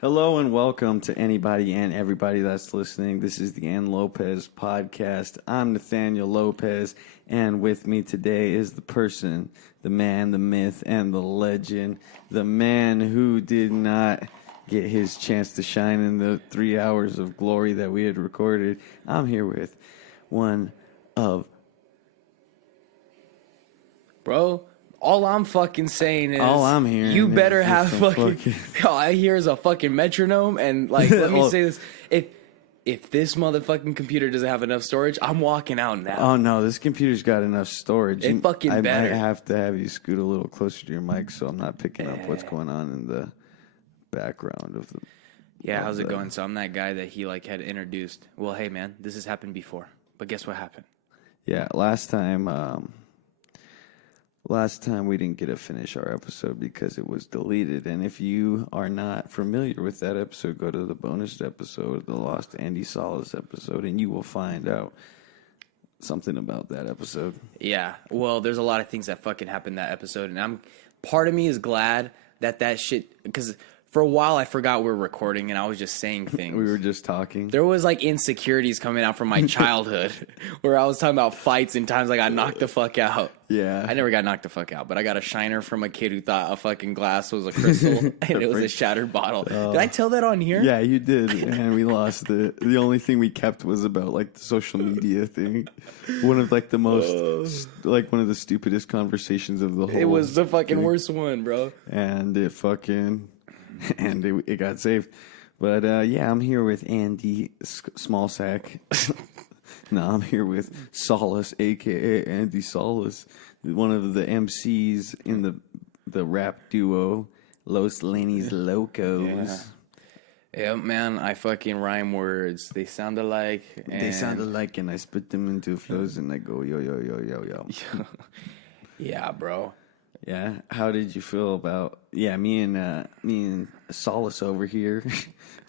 Hello and welcome to anybody and everybody that's listening. This is the Lopez Podcast. I'm Nathaniel Lopez, and with me today is the person, the man, the myth, and the legend, the man who did not get his chance to shine in the 3 hours of glory that we had recorded. I'm here with one of... Bro, all I'm fucking saying is... All I'm hearing you better is have fucking... All I hear is a fucking metronome, and, like, let me say this. If this motherfucking computer doesn't have enough storage, I'm walking out now. Oh, no, this computer's got enough storage. It fucking I better. might have to have you scoot a little closer to your mic so I'm not picking up what's going on in the background of the... Yeah, how's it going? So I'm that guy that he, like, had introduced. Well, hey, man, this has happened before. But guess what happened? Yeah, last time we didn't get to finish our episode because it was deleted. And if you are not familiar with that episode, go to the bonus episode, the Lost Andy Salas episode, and you will find out something about that episode. Yeah, well, there's a lot of things that fucking happened that episode, and part of me is glad that shit, because for a while I forgot we were recording and I was just saying things. We were just talking. There was like insecurities coming out from my childhood where I was talking about fights and times I got knocked the fuck out. Yeah. I never got knocked the fuck out, but I got a shiner from a kid who thought a fucking glass was a crystal and it was a shattered bottle. Did I tell that on here? Yeah, you did, and we lost it. The only thing we kept was about like the social media thing. One of like the most, like one of the stupidest conversations of the whole. It was the fucking thing. worst one, bro. And it fucking, and it got saved. But yeah, I'm here with Andy Smallsack. No, I'm here with Salas, a.k.a. Andy Salas, one of the MCs in the rap duo Los Lenny's Locos. Yeah, man, I fucking rhyme words. They sound alike. They sound alike, and I spit them into flows, and I go, yo, yo, yo, yo, yo. Yeah, bro. Yeah, how did you feel about... Yeah, me and Salas over here,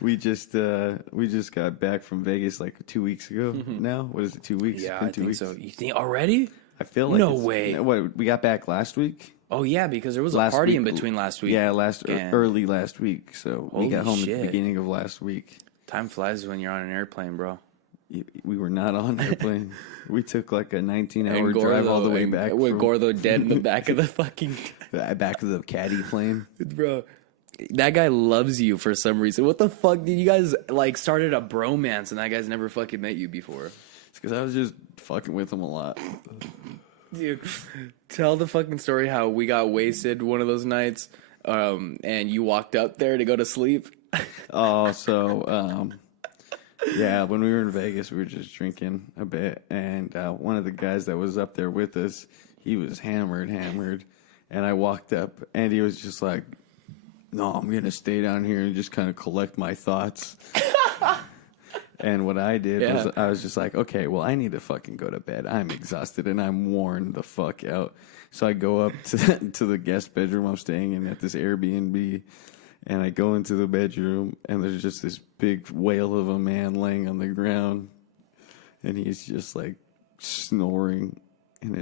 we just got back from Vegas like 2 weeks ago now. What is it, 2 weeks? Yeah, Been I 2 think weeks? so. You think already? I feel like No way. What, we got back last week? Oh, yeah, because there was a party in between last week. Yeah, early last week. So we got Holy home at shit. the beginning of last week. Time flies when you're on an airplane, bro. We were not on an airplane. We took like a 19-hour drive all the way back. With Gordo dead in the back of the fucking... back of the caddy plane. Bro, that guy loves you for some reason. What the fuck? Did you guys, like, started a bromance and that guy's never fucking met you before? It's because I was just fucking with him a lot. Dude, tell the fucking story how we got wasted one of those nights and you walked up there to go to sleep. Oh, so... yeah, when we were in Vegas, we were just drinking a bit, and one of the guys that was up there with us, he was hammered, and I walked up, and he was just like, no, I'm going to stay down here and just kind of collect my thoughts. And what I did was I was just like, okay, well, I need to fucking go to bed. I'm exhausted, and I'm worn the fuck out. So I go up to the guest bedroom I'm staying in at this Airbnb, and I go into the bedroom, and there's just this big whale of a man laying on the ground, and he's just like snoring, and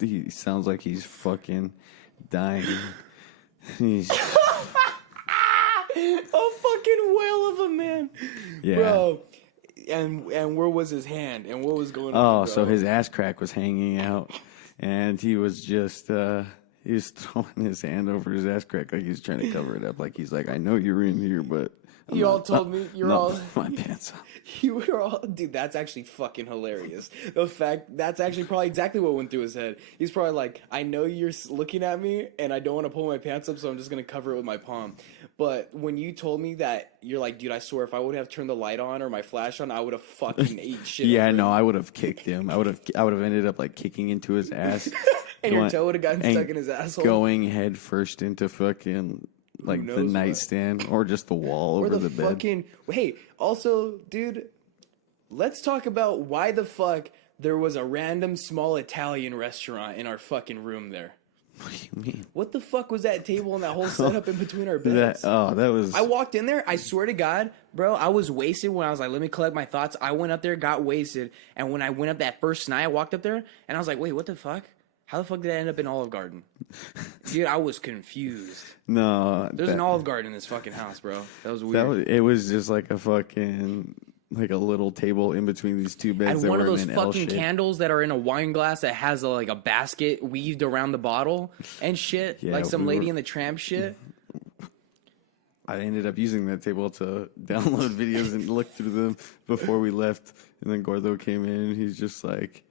he sounds like he's fucking dying. He's A fucking whale of a man. yeah. Bro. And where was his hand? And what was going on? Oh, bro? so his ass crack was hanging out, and he was just he was throwing his hand over his ass crack like he's trying to cover it up. Like he's like, I know you're in here, but You all told me you're all my pants off. You were all, dude. That's actually fucking hilarious. The fact that's actually probably exactly what went through his head. He's probably like, I know you're looking at me, and I don't want to pull my pants up, so I'm just gonna cover it with my palm. But when you told me that, you're like, dude, I swear, if I would have turned the light on or my flash on, I would have fucking ate shit. Yeah, no, I would have kicked him. I would have ended up like kicking into his ass. And your toe would have gotten stuck in his asshole. Going head first into fucking like the nightstand or just the wall over the bed. Fucking, hey, also, dude, let's talk about why the fuck there was a random small Italian restaurant in our fucking room there. What do you mean? What the fuck was that table and that whole setup in between our beds? That was... I walked in there, I swear to God, bro, I was wasted when I was like, let me collect my thoughts. I went up there, got wasted, and when I went up that first night, I walked up there, and I was like, wait, what the fuck? How the fuck did I end up in Olive Garden? Dude, I was confused. No. There's an Olive Garden in this fucking house, bro. That was weird. It was just like a fucking, like a little table in between these two beds. And one of those fucking candles that are in a wine glass that has like a basket weaved around the bottle and shit. Yeah, like some Lady in the Tramp shit. I ended up using that table to download videos and look through them before we left. And then Gordo came in and he's just like,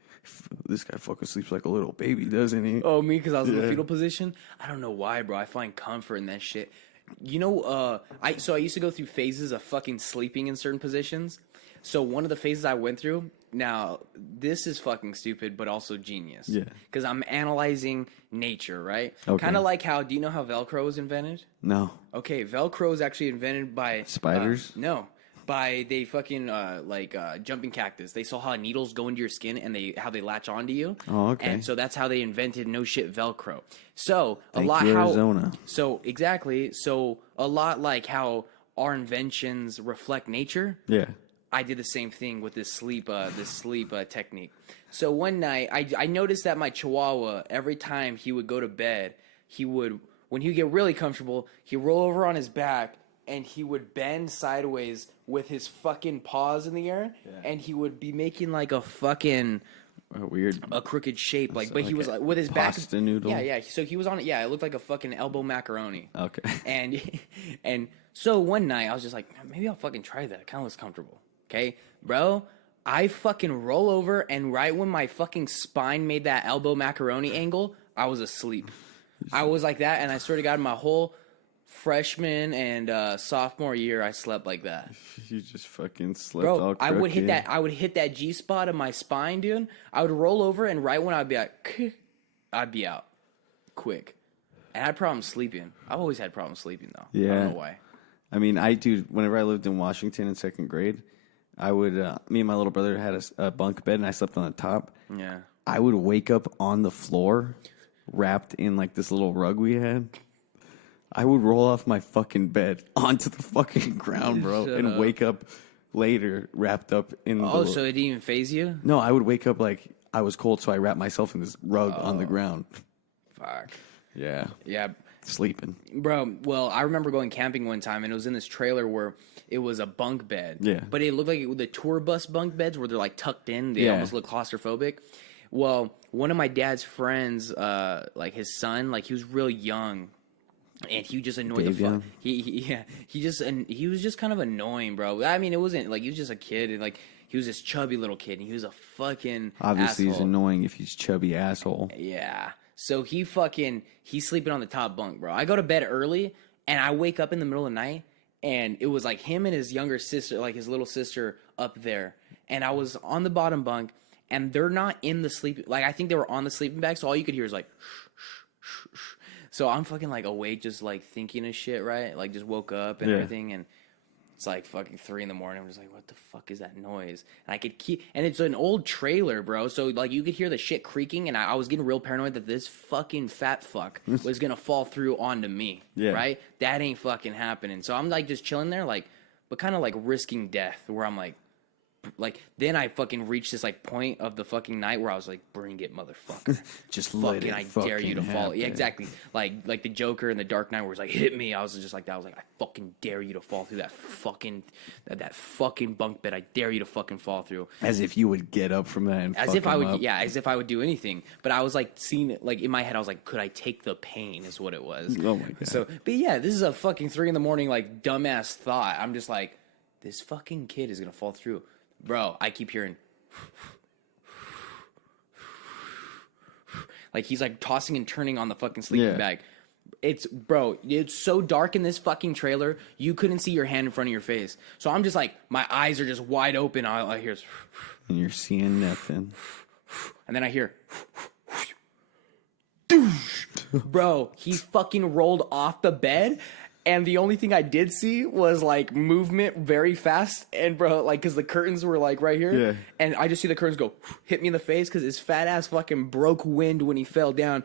this guy fucking sleeps like a little baby, doesn't he? Oh, me? Because I was in the fetal position? I don't know why, bro. I find comfort in that shit. You know, I used to go through phases of fucking sleeping in certain positions. So one of the phases I went through, now, this is fucking stupid, but also genius. Yeah. Because I'm analyzing nature, right? Okay. Kind of like how, do you know how Velcro was invented? No. Okay, Velcro is actually invented by... Spiders? No. By they fucking, jumping cactus. They saw how needles go into your skin and how they latch onto you. Oh, okay. And so that's how they invented no shit Velcro. So, Arizona. So, exactly. So, a lot like how our inventions reflect nature. Yeah. I did the same thing with this sleep technique. So one night, I noticed that my Chihuahua, every time he would go to bed, when he would get really comfortable, he'd roll over on his back and he would bend sideways with his fucking paws in the air, and he would be making like a fucking a crooked shape, like, but he was like with his back. Pasta noodle. Yeah. So he was on it. Yeah, it looked like a fucking elbow macaroni. Okay. And so one night I was just like, maybe I'll fucking try that. It kind of looks comfortable. Okay, bro, I fucking roll over, and right when my fucking spine made that elbow macaroni angle, I was asleep. I was like that, and I swear to God, my whole freshman and sophomore year, I slept like that. You just fucking slept Bro, all crooked. I would hit that G spot of my spine, dude. I would roll over, and right when I'd be like, I'd be out quick. And I had problems sleeping. I've always had problems sleeping, though. Yeah. I don't know why. I mean, whenever I lived in Washington in second grade, I would, me and my little brother had a bunk bed, and I slept on the top. Yeah. I would wake up on the floor, wrapped in like this little rug we had. I would roll off my fucking bed onto the fucking ground, bro, and wake up later wrapped up in Oh, so it didn't even phase you? No, I would wake up like I was cold, so I wrapped myself in this rug on the ground. Fuck. Yeah. Yeah. Sleeping. Bro, well, I remember going camping one time, and it was in this trailer where it was a bunk bed. Yeah. But it looked like the tour bus bunk beds where they're like tucked in. They almost look claustrophobic. Well, one of my dad's friends, like his son, like he was real young, and he just annoyed the fuck. He was just kind of annoying, bro. I mean, it wasn't like he was just a kid, and like he was this chubby little kid, and he was a fucking obviously asshole. He's annoying if he's chubby asshole. Yeah. So he's sleeping on the top bunk, bro. I go to bed early, and I wake up in the middle of the night, and it was like him and his younger sister, like his little sister, up there, and I was on the bottom bunk, and they're not in the sleep. Like I think they were on the sleeping bag, so all you could hear is like. So I'm fucking like awake, just like thinking of shit, right? Like just woke up and everything, and it's like fucking 3 a.m. I'm just like, what the fuck is that noise? And I could and it's an old trailer, bro. So like you could hear the shit creaking, and I was getting real paranoid that this fucking fat fuck was gonna fall through onto me. Yeah. Right? That ain't fucking happening. So I'm like just chilling there, like, but kind of like risking death, where I'm like then I fucking reached this like point of the fucking night where I was like, bring it, motherfucker. Just fucking, I dare you to fall. happen. Yeah, exactly. Like the Joker in the Dark Knight where it's like, hit me. I was just like that. I was like, I fucking dare you to fall through that fucking bunk bed. I dare you to fucking fall through. As if you would get up from that and As if I would, up. yeah, as if I would do anything. But I was like seeing it, like in my head, I was like, could I take the pain? Is what it was. Oh my god. So, but yeah, this is a fucking 3 a.m. like dumbass thought. I'm just like, this fucking kid is gonna fall through. Bro, I keep hearing like he's like tossing and turning on the fucking sleeping bag. It's so dark in this fucking trailer, you couldn't see your hand in front of your face. So I'm just like, my eyes are just wide open. All I hear is and you're seeing nothing. And then I hear bro, he fucking rolled off the bed. And the only thing I did see was like movement very fast, and bro, like because the curtains were like right here, and I just see the curtains go hit me in the face because his fat ass fucking broke wind when he fell down,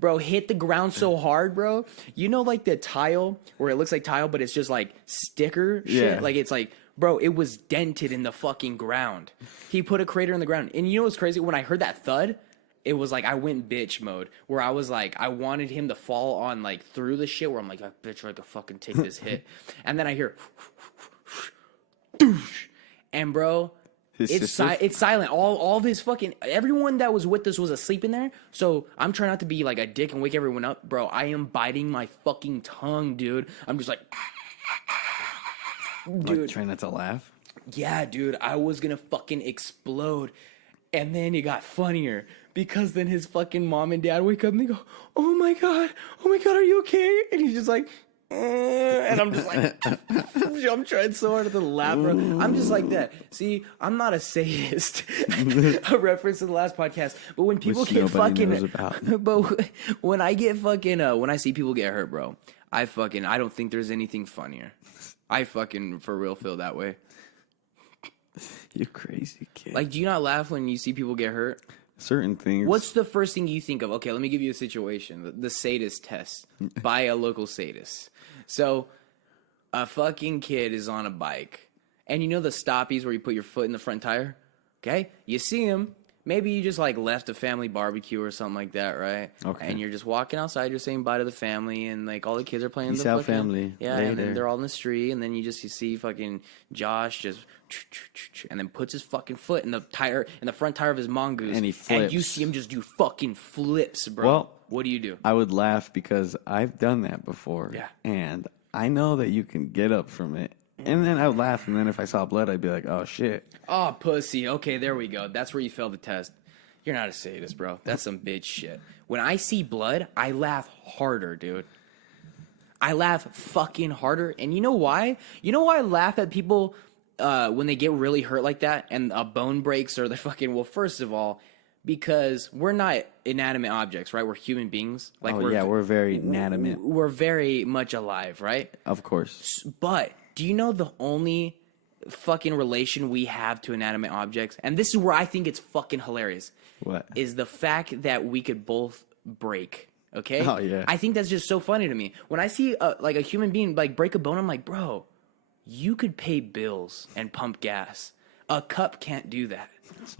bro. Hit the ground so hard, bro. You know, like the tile where it looks like tile, but it's just like sticker shit. Like it's like, bro, it was dented in the fucking ground. He put a crater in the ground, and you know what's crazy? When I heard that thud, it was like I went bitch mode where I was like, I wanted him to fall on like through the shit where I'm like, I bitch, I could fucking take this hit. And then I hear, and bro, it's silent. All of his fucking, everyone that was with us was asleep in there. So I'm trying not to be like a dick and wake everyone up. Bro, I am biting my fucking tongue, dude. I'm just like, dude. Like, trying not to laugh? Yeah, dude, I was gonna fucking explode. And then it got funnier because then his fucking mom and dad wake up and they go, oh my God, are you okay? And he's just like, and I'm just like, I'm trying so hard to laugh, bro. I'm just like that. See, I'm not a sadist. A reference to the last podcast. But when people get fucking, but when I get fucking, when I see people get hurt, bro, I don't think there's anything funnier. I fucking for real feel that way. You crazy kid. Like, do you not laugh when you see people get hurt? Certain things. What's the first thing you think of? Okay, let me give you a situation. The sadist test by a local sadist. So, a fucking kid is on a bike. And you know the stoppies where you put your foot in the front tire? Okay? You see him. Maybe you just, like, left a family barbecue or something like that, right? Okay. And you're just walking outside, you're saying bye to the family, and, like, all the kids are playing Peace the out, fucking... family. Yeah, and then they're all in the street, and then you see fucking Josh just... And then puts his fucking foot in the front tire of his mongoose. And he flips. And you see him just do fucking flips, bro. Well, what do you do? I would laugh because I've done that before. Yeah. And I know that you can get up from it. And then I would laugh, and then if I saw blood, I'd be like, oh, shit. Oh, pussy. Okay, there we go. That's where you failed the test. You're not a sadist, bro. That's some bitch shit. When I see blood, I laugh harder, dude. I laugh fucking harder. And you know why? You know why I laugh at people when they get really hurt like that and a bone breaks or they're fucking... Well, first of all, because we're not inanimate objects, right? We're human beings. Like, we're very inanimate. We're very much alive, right? Of course. But do you know the only fucking relation we have to inanimate objects? And this is where I think it's fucking hilarious. What? Is the fact that we could both break. Okay? Oh, yeah. I think that's just so funny to me. When I see like a human being like break a bone, I'm like, bro, you could pay bills and pump gas. A cup can't do that.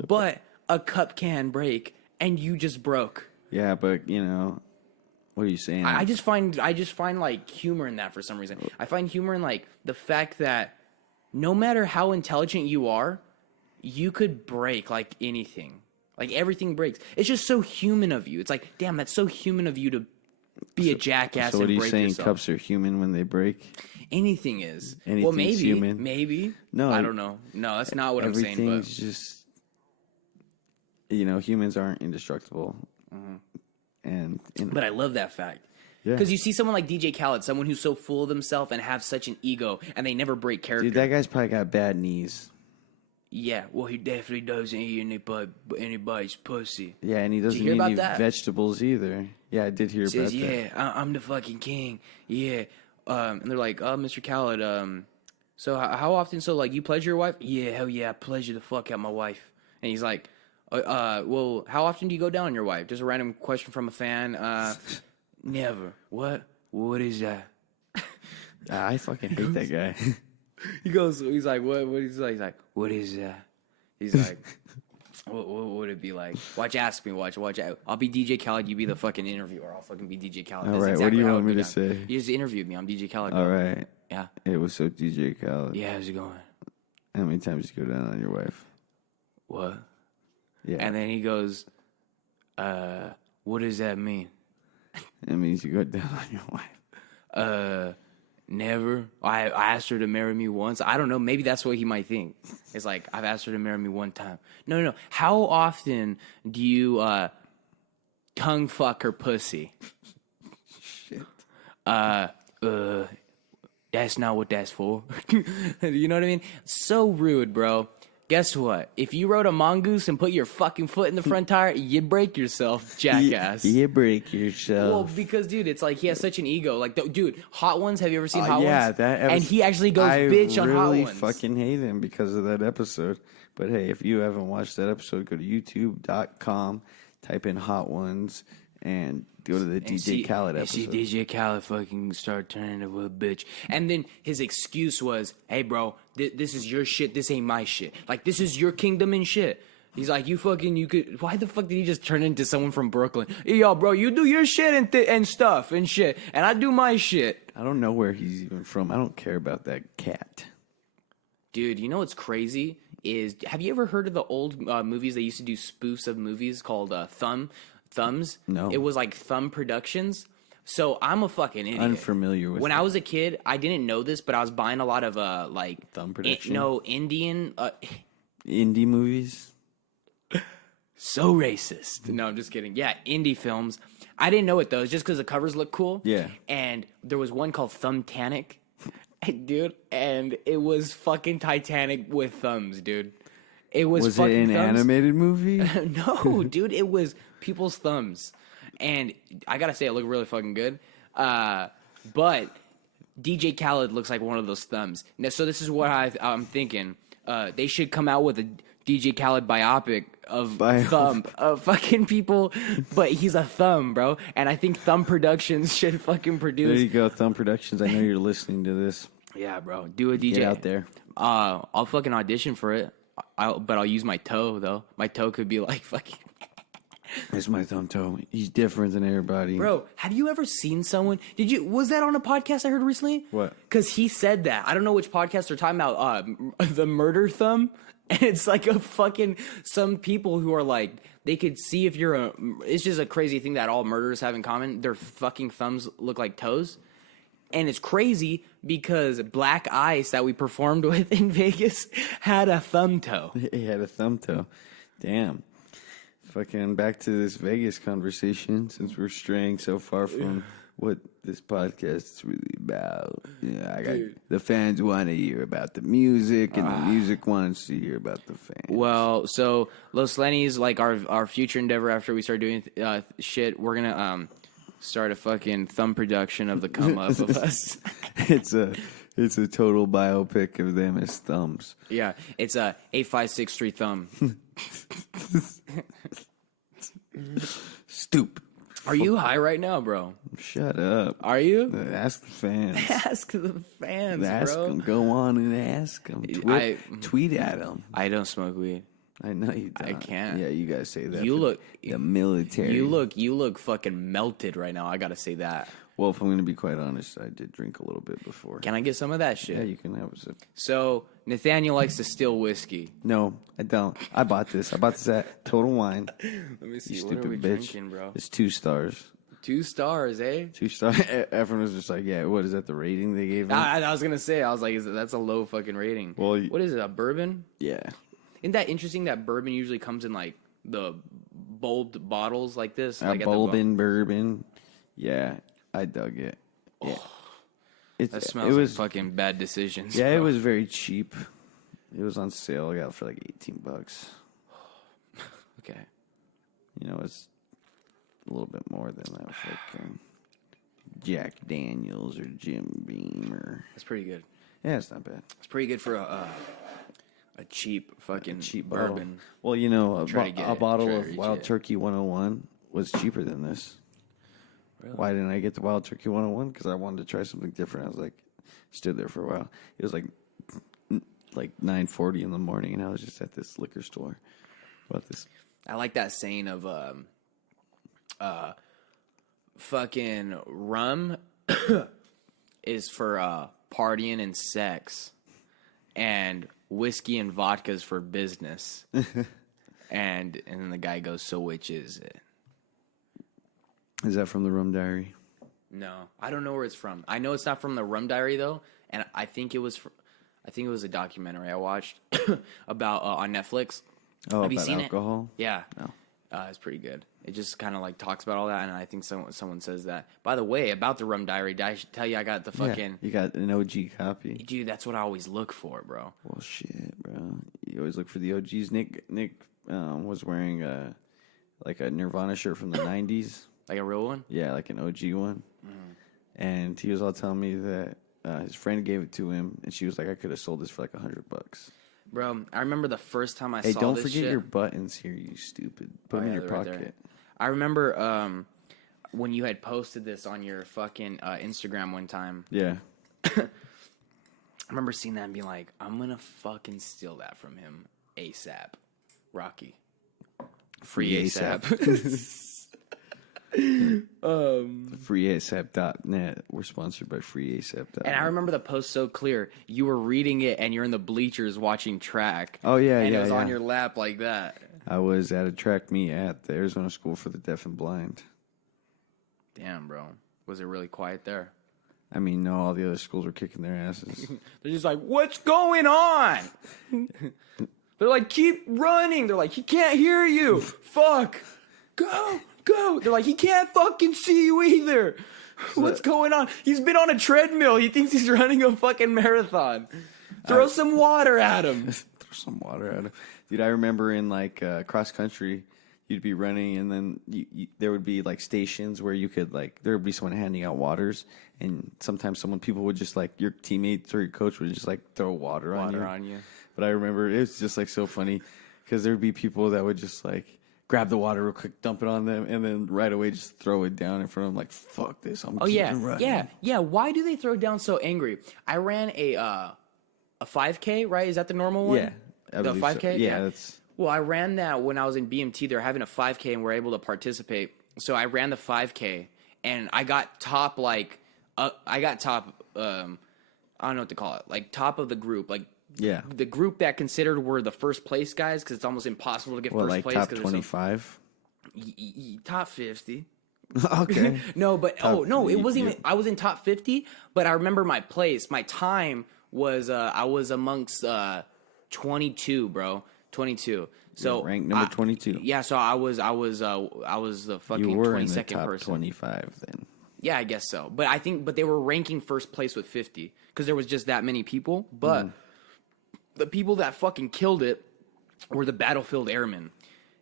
But a cup can break, and you just broke. Yeah, but, you know, what are you saying? I just find like humor in that for some reason. I find humor in like the fact that no matter how intelligent you are, you could break like anything. Like everything breaks. It's just so human of you. It's like, damn, that's so human of you to be a jackass so what and are you break saying? yourself. Cups are human when they break? Anything is. Anything's well, maybe, human. maybe. No, I don't know. No, that's not what I'm saying. Everything's just, you know, humans aren't indestructible. And But I love that fact. Yeah. Because you see someone like DJ Khaled, someone who's so full of themselves and have such an ego, and they never break character. Dude, that guy's probably got bad knees. Yeah, well, he definitely doesn't eat anybody's pussy. Yeah, and he doesn't hear eat about any that? vegetables either. Yeah, I did hear Says, about that. yeah, I'm the fucking king. Yeah. And they're like, oh, Mr. Khaled, so how often, so, like, you pleasure your wife? Yeah, hell yeah, I pleasure the fuck out my wife. And he's like, well, how often do you go down on your wife? Just a random question from a fan. Never. What? What is that? I fucking hate that guy. He's like, what is that? He's like, what is that? He's like, what would it be like? Ask me. I'll be DJ Khaled, you be the fucking interviewer. I'll fucking be DJ Khaled. All right, what do you want me to say? You just interviewed me. I'm DJ Khaled. All right. Yeah. Hey, what's up, DJ Khaled? Yeah, how's it going? How many times you go down on your wife? What? Yeah. And then he goes, what does that mean? It means you go down on your wife. Never. I asked her to marry me once. I don't know. Maybe that's what he might think. It's like, I've asked her to marry me one time. No. How often do you tongue fuck her pussy? Shit. That's not what that's for. You know what I mean? So rude, bro. Guess what? If you rode a mongoose and put your fucking foot in the front tire, you break yourself, jackass. You break yourself. Well, because, dude, it's like he has such an ego. Like, dude, Hot Ones, have you ever seen Hot yeah, Ones? that and he actually goes bitch on Hot Ones. I really fucking hate him because of that episode. But hey, if you haven't watched that episode, go to youtube.com, type in Hot Ones, and go to the DJ Khaled episode. See DJ Khaled fucking start turning into a bitch. And then his excuse was, hey, bro, this is your shit. This ain't my shit. Like, this is your kingdom and shit. He's like, you could. Why the fuck did he just turn into someone from Brooklyn? Hey, yo, bro, you do your shit and stuff and shit, and I do my shit. I don't know where he's even from. I don't care about that cat. Dude, you know what's crazy is, have you ever heard of the old movies they used to do spoofs of movies called Thumbs? No. It was like Thumb Productions. So I'm a fucking idiot. Unfamiliar with When it. I was a kid, I didn't know this, but I was buying a lot of like Thumb Production? Indian Indie movies. so racist. No, I'm just kidding. Yeah, indie films. I didn't know it though. It's just because the covers look cool. Yeah. And there was one called Thumbtanic, dude, and it was fucking Titanic with thumbs, dude. It was Was it an thumbs. animated movie? No, dude, it was people's thumbs. And I gotta say, it looked really fucking good. But DJ Khaled looks like one of those thumbs. Now, so this is what I'm thinking. They should come out with a DJ Khaled biopic of thumb of fucking people, but he's a thumb, bro. And I think Thumb Productions should fucking produce. There you go, Thumb Productions. I know you're listening to this. Yeah, bro. Do a DJ Get out there. I'll fucking audition for it. But I'll use my toe though. My toe could be like fucking. It's my thumb toe. He's different than everybody. Bro, have you ever seen someone? Was that on a podcast I heard recently? What? Because he said that. I don't know which podcast they're talking about. The murder thumb. And it's like a fucking, some people who are like, they could see if you're it's just a crazy thing that all murderers have in common. Their fucking thumbs look like toes. And it's crazy because Black Ice that we performed with in Vegas had a thumb toe. He had a thumb toe. Damn. Fucking back to this Vegas conversation, since we're straying so far from what this podcast is really about. Yeah, the fans want to hear about the music, and the music wants to hear about the fans. Well, so Los Lenny's like our future endeavor after we start doing shit. We're gonna start a fucking thumb production of the come up of us. It's a total biopic of them as thumbs. Yeah, it's a 8563 thumb. Stupid. Are you high right now, bro? Shut up. Are you? Ask the fans. Ask the fans, Ask bro. them. Go on and ask them. Tweet at them. I don't smoke weed. I know you don't. I can't. Yeah, you guys say that. You look the military. You look fucking melted right now. I gotta say that. Well, if I'm going to be quite honest, I did drink a little bit before. Can I get some of that shit? Yeah, you can have a sip. So Nathaniel likes to steal whiskey. No, I don't. I bought this. at Total Wine. Let me see. You What are we stupid bitch. drinking, bro? It's 2 stars. 2 stars, eh? 2 stars. Everyone was just like, yeah, what is that, the rating they gave him? I was gonna say. I was like, that's a low fucking rating. Well, what is it? A bourbon? Yeah. Isn't that interesting that bourbon usually comes in like the bulbed bottles like this? A Like Bourbon bourbon. Yeah, I dug it. Yeah. That smells like fucking bad decisions. Yeah, bro. it was very cheap. It was on sale. I got it for like $18. Okay. You know, it's a little bit more than that fucking Jack Daniels or Jim Beam or. That's pretty good. Yeah, it's not bad. It's pretty good for a cheap fucking Cheap bourbon. bottle. Well, you know, a bottle try to of reach Wild it. Turkey 101 was cheaper than this. Really? Why didn't I get the Wild Turkey 101? Because I wanted to try something different. I was like, stood there for a while. It was like 9:40 in the morning, and I was just at this liquor store. About this. I like that saying of fucking rum is for partying and sex, and whiskey and vodka is for business. and then the guy goes, "So which is it?" Is that from the Rum Diary? No, I don't know where it's from. I know it's not from the Rum Diary though, and I think it was. I think it was a documentary I watched about on Netflix. Oh, Have you about seen alcohol? it? Yeah. No. It's pretty good. It just kind of like talks about all that, and I think someone says that. By the way, about the Rum Diary, did I tell you I got the fucking... You got an OG copy. Dude, that's what I always look for, bro. Well, shit, bro. You always look for the OGs. Nick was wearing like a Nirvana shirt from the 90s. Like a real one? Yeah, like an OG one. And he was all telling me that his friend gave it to him, and she was like, I could have sold this for like $100. Bro, I remember the first time I Hey, saw don't this forget shit. your buttons here, you stupid. Put them in your they're right pocket. there. I remember when you had posted this on your fucking Instagram one time. Yeah. I remember seeing that and being like, I'm gonna fucking steal that from him ASAP. Rocky. Free ASAP. FreeASAP.net. We're sponsored by FreeASAP.net. And I remember the post so clear. You were reading it, and you're in the bleachers watching track. Oh, yeah, and yeah, it was yeah. on your lap like that. I was at a track meet at the Arizona School for the Deaf and Blind. Damn, bro. Was it really quiet there? I mean, no, all the other schools were kicking their asses. They're just like, what's going on? They're like, keep running. They're like, he can't hear you. Fuck. Go. They're like, he can't fucking see you either. What's going on? He's been on a treadmill. He thinks he's running a fucking marathon. Throw some water at him. Throw some water at him. Dude, I remember in like cross country, you'd be running and then there would be like stations where you could like, there would be someone handing out waters. And sometimes people would just like, your teammates or your coach would just like throw water on you. But I remember it was just like so funny because there would be people that would just like grab the water real quick, dump it on them, and then right away just throw it down in front of them like, fuck this, I'm keeping running. Yeah. Why do they throw it down so angry? I ran a 5K, right? Is that the normal one? Yeah. The 5K? So. Yeah, that's... Well, I ran that when I was in BMT. They're having a 5K and we're able to participate. So I ran the 5K and I got top, like, I don't know what to call it, like top of the group, like, yeah, the group that considered were the first place guys because it's almost impossible to get first place. Top 25, top 50. Okay. No, but it wasn't even. I was in top 50, but I remember my place. My time was I was amongst 22, bro, 22. So you're ranked number 22. Yeah, so I was the fucking you were 22nd in the top person. 25 then. Yeah, I guess so. But they were ranking first place with 50 because there was just that many people. But the people that fucking killed it were the battlefield airmen.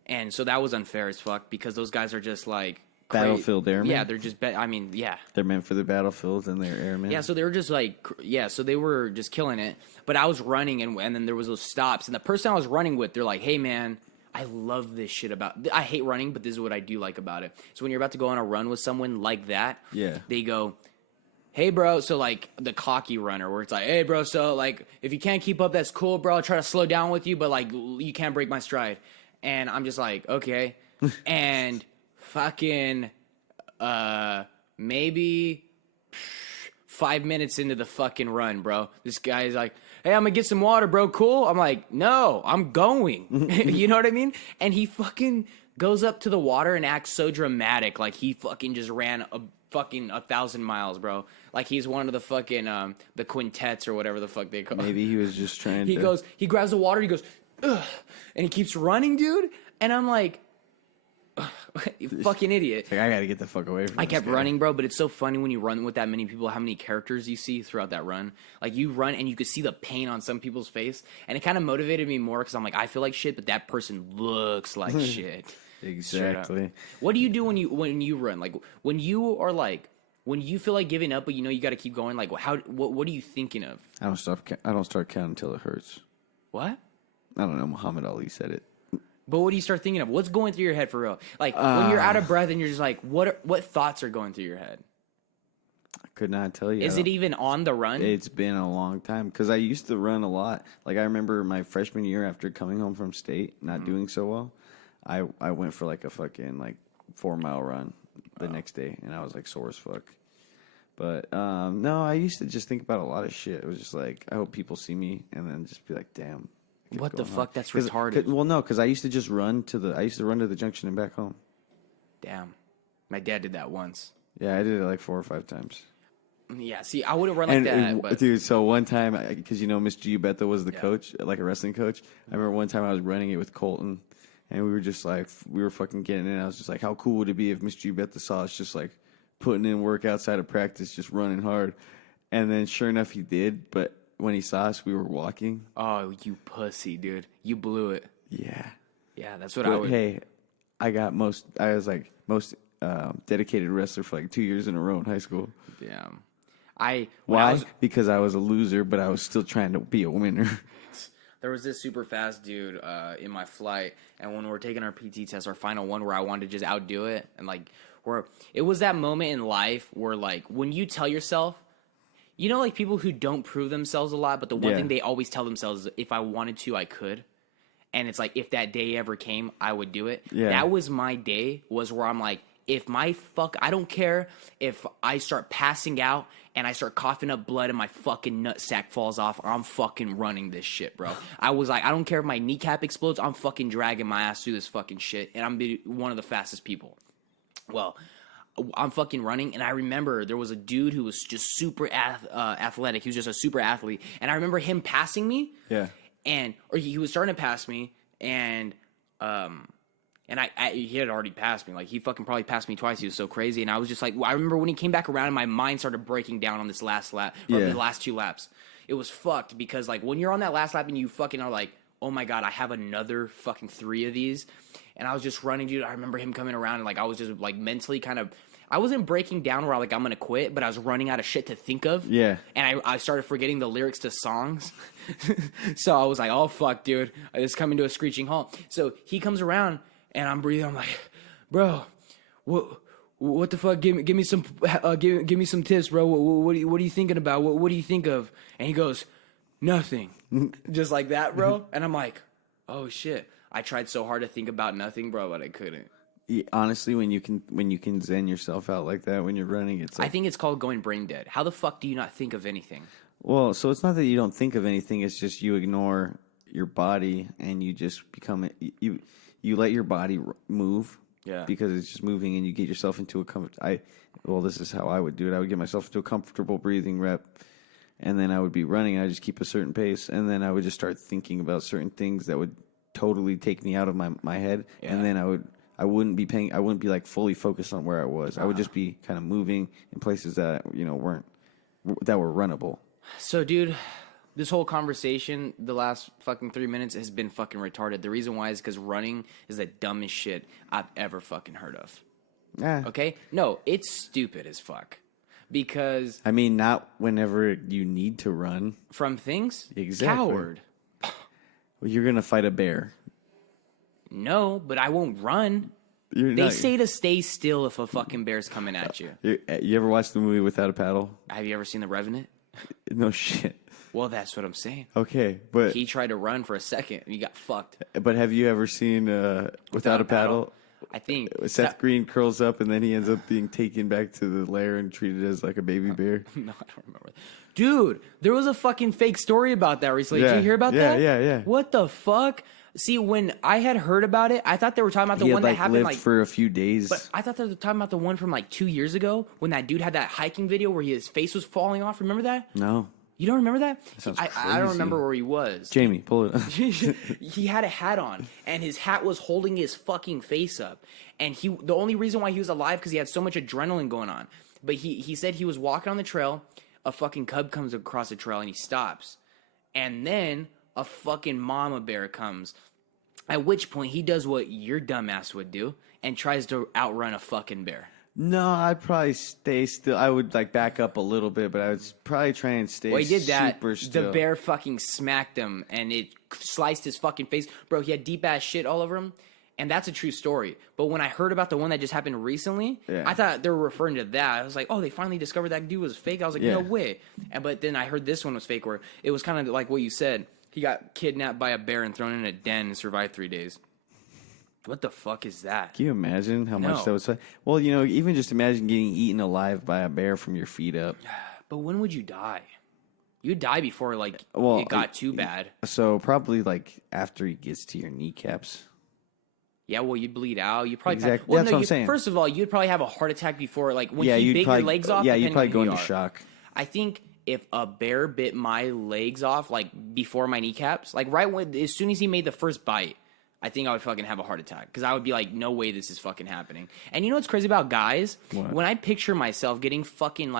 And so that was unfair as fuck because those guys are just like... Battlefield airmen? Yeah, they're just... yeah. They're meant for the battlefield and they're airmen? Yeah, so they were just like... Yeah, so they were just killing it. But I was running and then there was those stops. And the person I was running with, they're like, hey, man, I love this shit about... I hate running, but this is what I do like about it. So when you're about to go on a run with someone like that, they go... Hey, bro, so, like, the cocky runner where it's like, hey, bro, so, like, if you can't keep up, that's cool, bro. I'll try to slow down with you, but, like, you can't break my stride. And I'm just like, okay. And fucking maybe 5 minutes into the fucking run, bro, this guy's like, hey, I'm going to get some water, bro, cool? I'm like, no, I'm going. You know what I mean? And he fucking goes up to the water and acts so dramatic, like he fucking just ran fucking 1,000 miles, bro. Like he's one of the fucking the quintets or whatever the fuck they call. Maybe he was just trying. He grabs the water. He goes, ugh, and he keeps running, dude. And I'm like, you fucking idiot. Like, I gotta get the fuck away from. I kept running, bro. But it's so funny when you run with that many people, how many characters you see throughout that run. Like you run and you could see the pain on some people's face, and it kind of motivated me more because I'm like, I feel like shit, but that person looks like shit. Exactly. What do you do when you run? Like when you feel like giving up, but you know you got to keep going. Like what are you thinking of? I don't start counting until it hurts. What? I don't know. Muhammad Ali said it. But what do you start thinking of? What's going through your head for real? Like when you're out of breath and you're just like, what thoughts are going through your head? I could not tell you. Is it even on the run? It's been a long time because I used to run a lot. Like I remember my freshman year after coming home from state, not doing so well. I went for like a fucking like 4-mile run the next day, and I was like sore as fuck. But no, I used to just think about a lot of shit. It was just like, I hope people see me, and then just be like, damn. What the fuck? That's retarded. Well, no, because I used to just run to the junction and back home. Damn, my dad did that once. Yeah, I did it like 4 or 5 times. Yeah, see, I wouldn't run like that. But... Dude, so one time, because you know Miss Giubetta was the coach, like a wrestling coach. I remember one time I was running it with Colton. And we were just like, we were fucking getting in. I was just like, how cool would it be if Miss Giubetta saw us just like putting in work outside of practice, just running hard. And then sure enough, he did. But when he saw us, we were walking. Oh, you pussy, dude. You blew it. Yeah. Yeah, that's what I would. Hey, I was like most dedicated wrestler for like 2 years in a row in high school. Damn. Why? Because I was a loser, but I was still trying to be a winner. There was this super fast dude in my flight, and when we were taking our PT test, our final one, where I wanted to just outdo it, and like, where it was that moment in life where like when you tell yourself, you know, like people who don't prove themselves a lot, but the one thing they always tell themselves is, if I wanted to, I could. and it's like if that day ever came, I would do it. Yeah. That was my day, was where I'm like, I don't care if I start passing out and I start coughing up blood and my fucking nutsack falls off, or I'm fucking running this shit, bro. I was like, I don't care if my kneecap explodes, I'm fucking dragging my ass through this fucking shit, and I'm be one of the fastest people. Well, I'm fucking running, and I remember there was a dude who was just super athletic. He was just a super athlete, and I remember him passing me. Yeah. Or he was starting to pass me, and he had already passed me. Like, he fucking probably passed me twice. He was so crazy. And I was just like, I remember when he came back around and my mind started breaking down on this last lap, or the last 2 laps. It was fucked because, like, when you're on that last lap and you fucking are like, oh my God, I have another fucking 3 of these. And I was just running, dude. I remember him coming around and, like, I was just, like, mentally kind of, I wasn't breaking down where, like, I'm going to quit, but I was running out of shit to think of. Yeah. And I started forgetting the lyrics to songs. So I was like, oh, fuck, dude. It's coming to a screeching halt. So he comes around. And I'm breathing. I'm like, bro, what the fuck? Give me some tips, bro. What are you thinking about? What do you think of? And he goes, nothing, just like that, bro. And I'm like, oh shit. I tried so hard to think about nothing, bro, but I couldn't. Honestly, when you can zen yourself out like that when you're running, it's like, I think it's called going brain dead. How the fuck do you not think of anything? well, so it's not that you don't think of anything. It's just you ignore your body and you just become you let your body move, because it's just moving, and you get yourself into a this is how I would do it. I would get myself into a comfortable breathing rep, and then I would be running. I just keep a certain pace, and then I would just start thinking about certain things that would totally take me out of my head, and then I wouldn't be like fully focused on where I was. I would just be kind of moving in places that were runnable. So, dude, this whole conversation, the last fucking 3 minutes, has been fucking retarded. The reason why is because running is the dumbest shit I've ever fucking heard of. Yeah. Okay? No, it's stupid as fuck. Because... I mean, not whenever you need to run. From things? Exactly. Coward. Well, you're going to fight a bear. No, but I won't run. They say to stay still if a fucking bear's coming at you. You ever watched the movie Without a Paddle? Have you ever seen The Revenant? No shit. Well, that's what I'm saying. Okay, but... He tried to run for a second, and he got fucked. But have you ever seen Without a Paddle? I think... Seth Green curls up, and then he ends up being taken back to the lair and treated as like a baby bear. No, I don't remember. Dude, there was a fucking fake story about that recently. Did you hear about that? Yeah. What the fuck? See, when I had heard about it, I thought they were talking about the one that happened lived for a few days. But I thought they were talking about the one from like 2 years ago when that dude had that hiking video where his face was falling off. Remember that? No. You don't remember that? Sounds I don't remember where he was. Jamie, pull it up. He had a hat on, and his hat was holding his fucking face up. And the only reason why he was alive because he had so much adrenaline going on. But he said he was walking on the trail. A fucking cub comes across the trail, and he stops. And then a fucking mama bear comes. At which point, he does what your dumbass would do and tries to outrun a fucking bear. No, I'd probably stay still. I would like back up a little bit, but I would probably try and stay Well, he did that. super still. The bear fucking smacked him, and it sliced his fucking face. Bro, he had deep-ass shit all over him, and that's a true story. But when I heard about the one that just happened recently, I thought they were referring to that. I was like, oh, they finally discovered that dude was fake. I was like, no way. But then I heard this one was fake, where it was kind of like what you said. He got kidnapped by a bear and thrown in a den and survived 3 days. What the fuck is that? Can you imagine how much that was? Well, even just imagine getting eaten alive by a bear from your feet up. But when would you die? You'd die before, it got too bad. So probably, after he gets to your kneecaps. Yeah, well, you'd bleed out. You probably exactly. That's what I'm saying. First of all, you'd probably have a heart attack before, when he bit your legs off. Yeah, you'd probably go into shock. I think if a bear bit my legs off, before my kneecaps, as soon as he made the first bite, I think I would fucking have a heart attack. Because I would be like, no way this is fucking happening. And you know what's crazy about guys? What? When I picture myself getting fucking,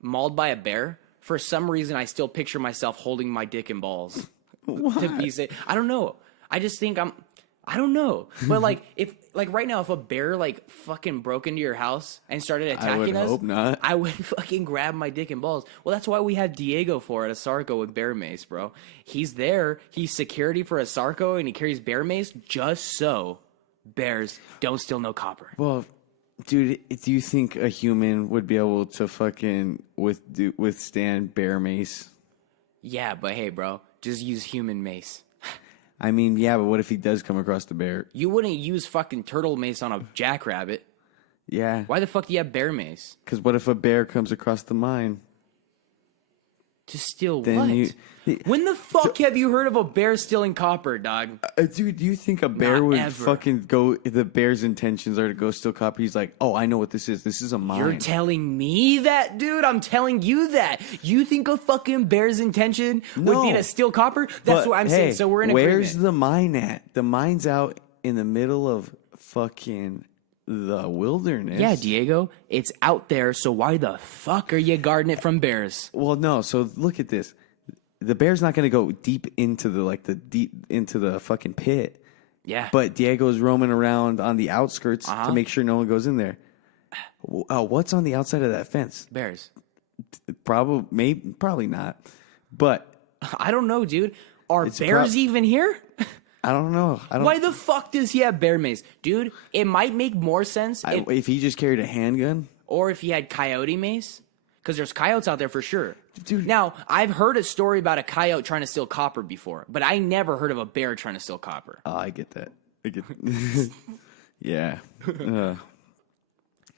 mauled by a bear, for some reason I still picture myself holding my dick and balls. To be safe. I don't know. I just think I don't know. But, if right now, if a bear, fucking broke into your house and started attacking us. I would hope not. I would fucking grab my dick and balls. Well, that's why we have Diego at Asarco with bear mace, bro. He's there. He's security for Asarco, and he carries bear mace just so bears don't steal no copper. Well, dude, do you think a human would be able to fucking withstand bear mace? Yeah, but hey, bro, just use human mace. I mean, yeah, but what if he does come across the bear? You wouldn't use fucking turtle mace on a jackrabbit. Yeah. Why the fuck do you have bear mace? Because what if a bear comes across the mine? To steal Then what? When the fuck have you heard of a bear stealing copper, dog? Dude, do you think a bear Not would ever. fucking go? The bear's intentions are to go steal copper. He's like, oh, I know what this is. This is a mine. You're telling me that, dude? I'm telling you that. You think a fucking bear's intention would be to steal copper? That's But, what I'm hey, saying. So we're in where's agreement. the mine at? The mine's out in the middle of fucking the wilderness. Yeah, Diego, it's out there. So why the fuck are you guarding it from bears? Well, no. So look at this. The bear's not going to go deep into the fucking pit. Yeah, But Diego's roaming around on the outskirts to make sure no one goes in there. What's on the outside of that fence? bears. Probably not. But I don't know, dude. Are It's bears even here? I don't know. Why the fuck does he have bear mace? Dude, it might make more sense if he just carried a handgun. or if he had coyote mace. Because there's coyotes out there for sure. Dude. Now, I've heard a story about a coyote trying to steal copper before, but I never heard of a bear trying to steal copper. Oh, I get that. Yeah.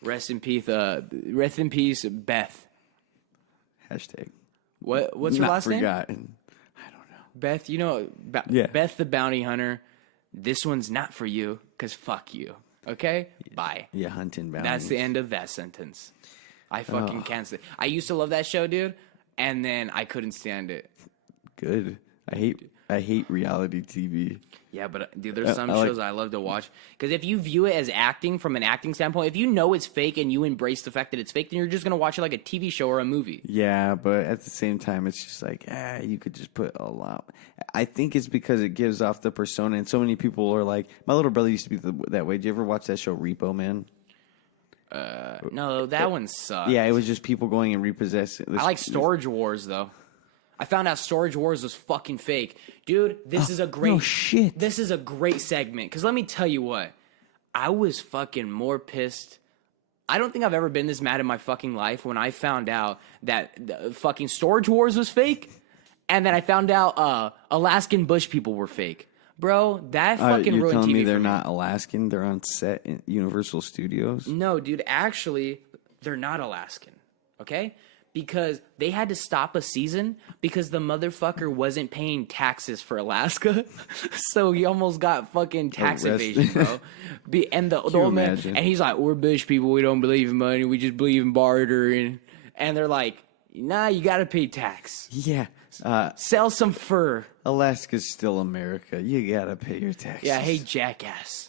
Rest in peace, Beth. Hashtag. What's your Not last name? forgotten. I don't know. Beth, you know, Yeah. Beth the bounty hunter. This one's not for you, because fuck you. Okay? Bye. Yeah, hunting bounties. That's the end of that sentence. I fucking can't say. I used to love that show, dude, and then I couldn't stand it. Good. I hate reality TV. Yeah, but dude, there's some I like- shows I love to watch because if you view it as acting from an acting standpoint, if you know it's fake and you embrace the fact that it's fake, then you're just gonna watch it like a TV show or a movie. Yeah, but at the same time, it's just like, you could just put a lot. I think it's because it gives off the persona, and so many people are like, my little brother used to be that way. Did you ever watch that show Repo Man? No, that one sucks. Yeah, it was just people going and repossessing. I like Storage Wars though. I found out Storage Wars was fucking fake, dude. This is a great no shit. This is a great segment because let me tell you what, I was fucking more pissed. I don't think I've ever been this mad in my fucking life when I found out that the fucking Storage Wars was fake, and then I found out Alaskan Bush people were fake. Bro, that fucking You're ruined telling TV me for they're me. not Alaskan? They're on set in Universal Studios? No, dude, actually, they're not Alaskan, okay? Because they had to stop a season because the motherfucker wasn't paying taxes for Alaska. So he almost got fucking tax Arrested. evasion, bro. And the you old man, imagine? and he's like, we're Bush people, we don't believe in money, we just believe in barter. And they're like, nah, you gotta pay tax. Yeah. Sell some fur. Alaska's still America. You gotta pay your taxes. Yeah, hey, jackass.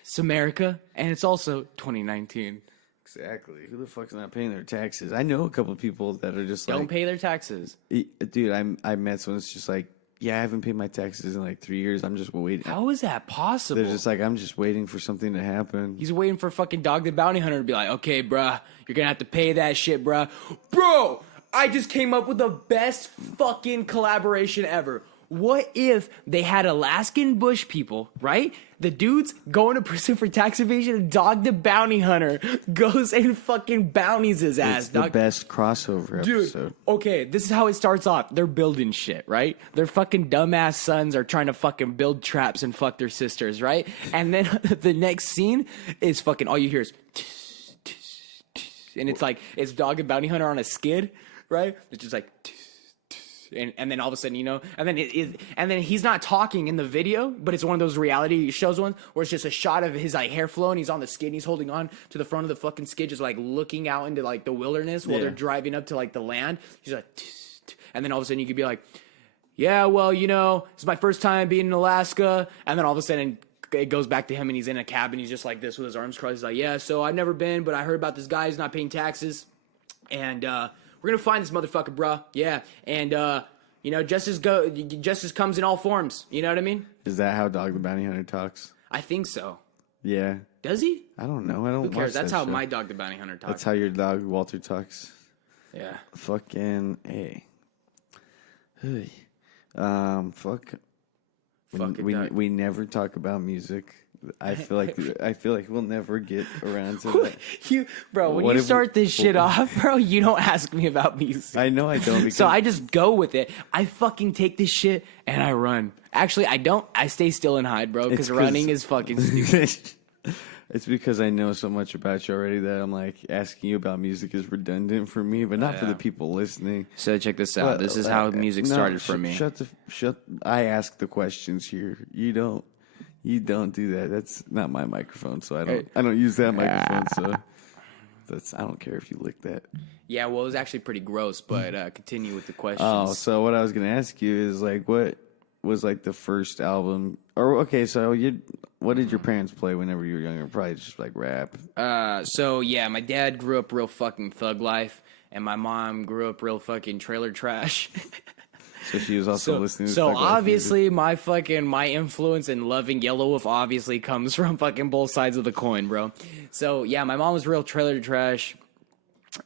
It's America, and it's also 2019. Exactly. Who the fuck's not paying their taxes? I know a couple of people that are just Don't like, pay their taxes. dude, I met someone that's just like, yeah, I haven't paid my taxes in like 3 years. I'm just waiting. How is that possible? They're just like, I'm just waiting for something to happen. He's waiting for fucking Dog the Bounty Hunter to be like, okay, bruh, you're gonna have to pay that shit, bruh. Bro, I just came up with the best fucking collaboration ever. What if they had Alaskan Bush people, right? The dudes going to prison for tax evasion and Dog the Bounty Hunter goes and fucking bounties his ass, It's the dog. best crossover Dude, episode. okay, this is how it starts off. They're building shit, right? Their fucking dumbass sons are trying to fucking build traps and fuck their sisters, right? And then the next scene is fucking, all you hear is, tss, tss, tss, and it's like, it's Dog and Bounty Hunter on a skid, right? It's just like, tss, tss, and then all of a sudden, you know, and then he's not talking in the video, but it's one of those reality shows ones where it's just a shot of his like hair flow and he's on the skid and he's holding on to the front of the fucking skid, just like looking out into like the wilderness while Yeah. they're driving up to like the land. He's like, tss, tss, and then all of a sudden you could be like, yeah, well, you know, it's my first time being in Alaska, and then all of a sudden it goes back to him and he's in a cabin. He's just like this with his arms crossed. He's like, yeah, so I've never been, but I heard about this guy who's not paying taxes, and we're gonna find this motherfucker, bruh. Yeah, and you know, justice comes in all forms. You know what I mean? Is that how Dog the Bounty Hunter talks? I think so. Yeah. Does he? I don't know. I don't Who cares? watch That's that how show. my Dog the Bounty Hunter talks. That's how your dog Walter talks. Yeah. Fucking A. Hey. Fuck. Fuck it, we Doug. we never talk about music. I feel like we'll never get around to that. When What you if- start this shit off, bro, you don't ask me about music. I know I don't. Because So I just go with it. I fucking take this shit and I run. Actually, I don't. I stay still and hide, bro, because running is fucking stupid. It's because I know so much about you already that I'm like asking you about music is redundant for me, but not for the people listening. So check this out. This is how music started for me. Shut. I ask the questions here. You don't do that. That's not my microphone, so I don't use that microphone. So I don't care if you lick that. Yeah, well, it was actually pretty gross, but continue with the questions. Oh, so what I was gonna ask you is like, what was like the first album? Or okay, so what did your parents play whenever you were younger? Probably just like rap. So yeah, my dad grew up real fucking thug life, and my mom grew up real fucking trailer trash. So she was also listening to So Thug Life obviously my influence in loving Yellow Wolf obviously comes from fucking both sides of the coin, bro. So yeah, my mom was real trailer trash.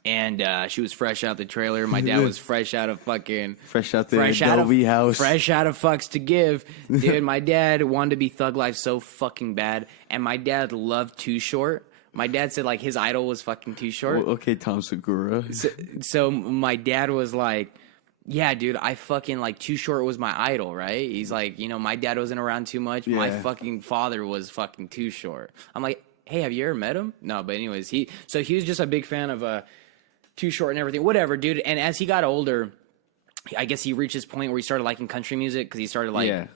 And she was fresh out the trailer. My dad was fresh out of fucking fresh out the Adobe house. Fresh out of fucks to give. Dude, my dad wanted to be Thug Life so fucking bad. And my dad loved Too Short. My dad said like his idol was fucking Too Short. Well, okay, Tom Segura. So my dad was like, yeah, dude, I fucking like Too Short was my idol, right? He's like, you know, my dad wasn't around too much. My fucking father was fucking Too Short. I'm like, hey, have you ever met him? No, but anyways, he was just a big fan of Too Short and everything. Whatever, dude. And as he got older, I guess he reached this point where he started liking country music because he started like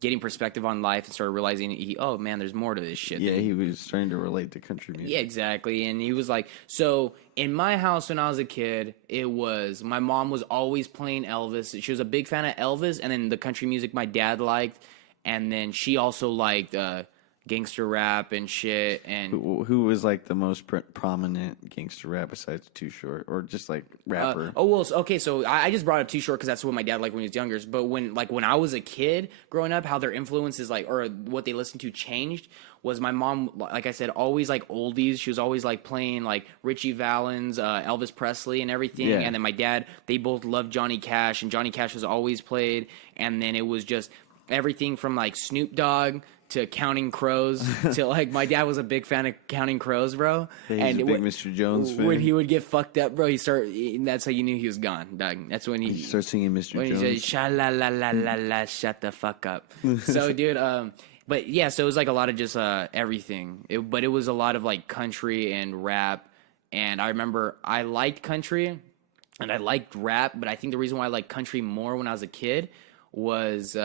getting perspective on life and started realizing, oh man, there's more to this shit. Yeah, he was starting to relate to country music. Yeah, exactly. And he was like, so in my house when I was a kid, it was my mom was always playing Elvis. She was a big fan of Elvis, and then the country music my dad liked, and then she also liked gangster rap and shit. And who was like the most prominent gangster rap besides Too Short, or just like rapper? So I just brought up Too Short because that's what my dad liked when he was younger. But when I was a kid growing up, how their influences like or what they listened to changed was my mom, like I said, always like oldies. She was always like playing like Richie Valens, Elvis Presley, and everything. Yeah. And then my dad, they both loved Johnny Cash, and Johnny Cash was always played. And then it was just everything from like Snoop Dogg to Counting Crows to like my dad was a big fan of Counting Crows, bro. Yeah, he's a big Mr. Jones fan. When he would get fucked up, bro, that's how you knew he was gone, dog. That's when he started singing Mr. when Jones. He said, sha la la la la la, shut the fuck up. So, dude, but yeah, so it was like a lot of just everything. But it was a lot of like country and rap. And I remember I liked country and I liked rap, but I think the reason why I liked country more when I was a kid was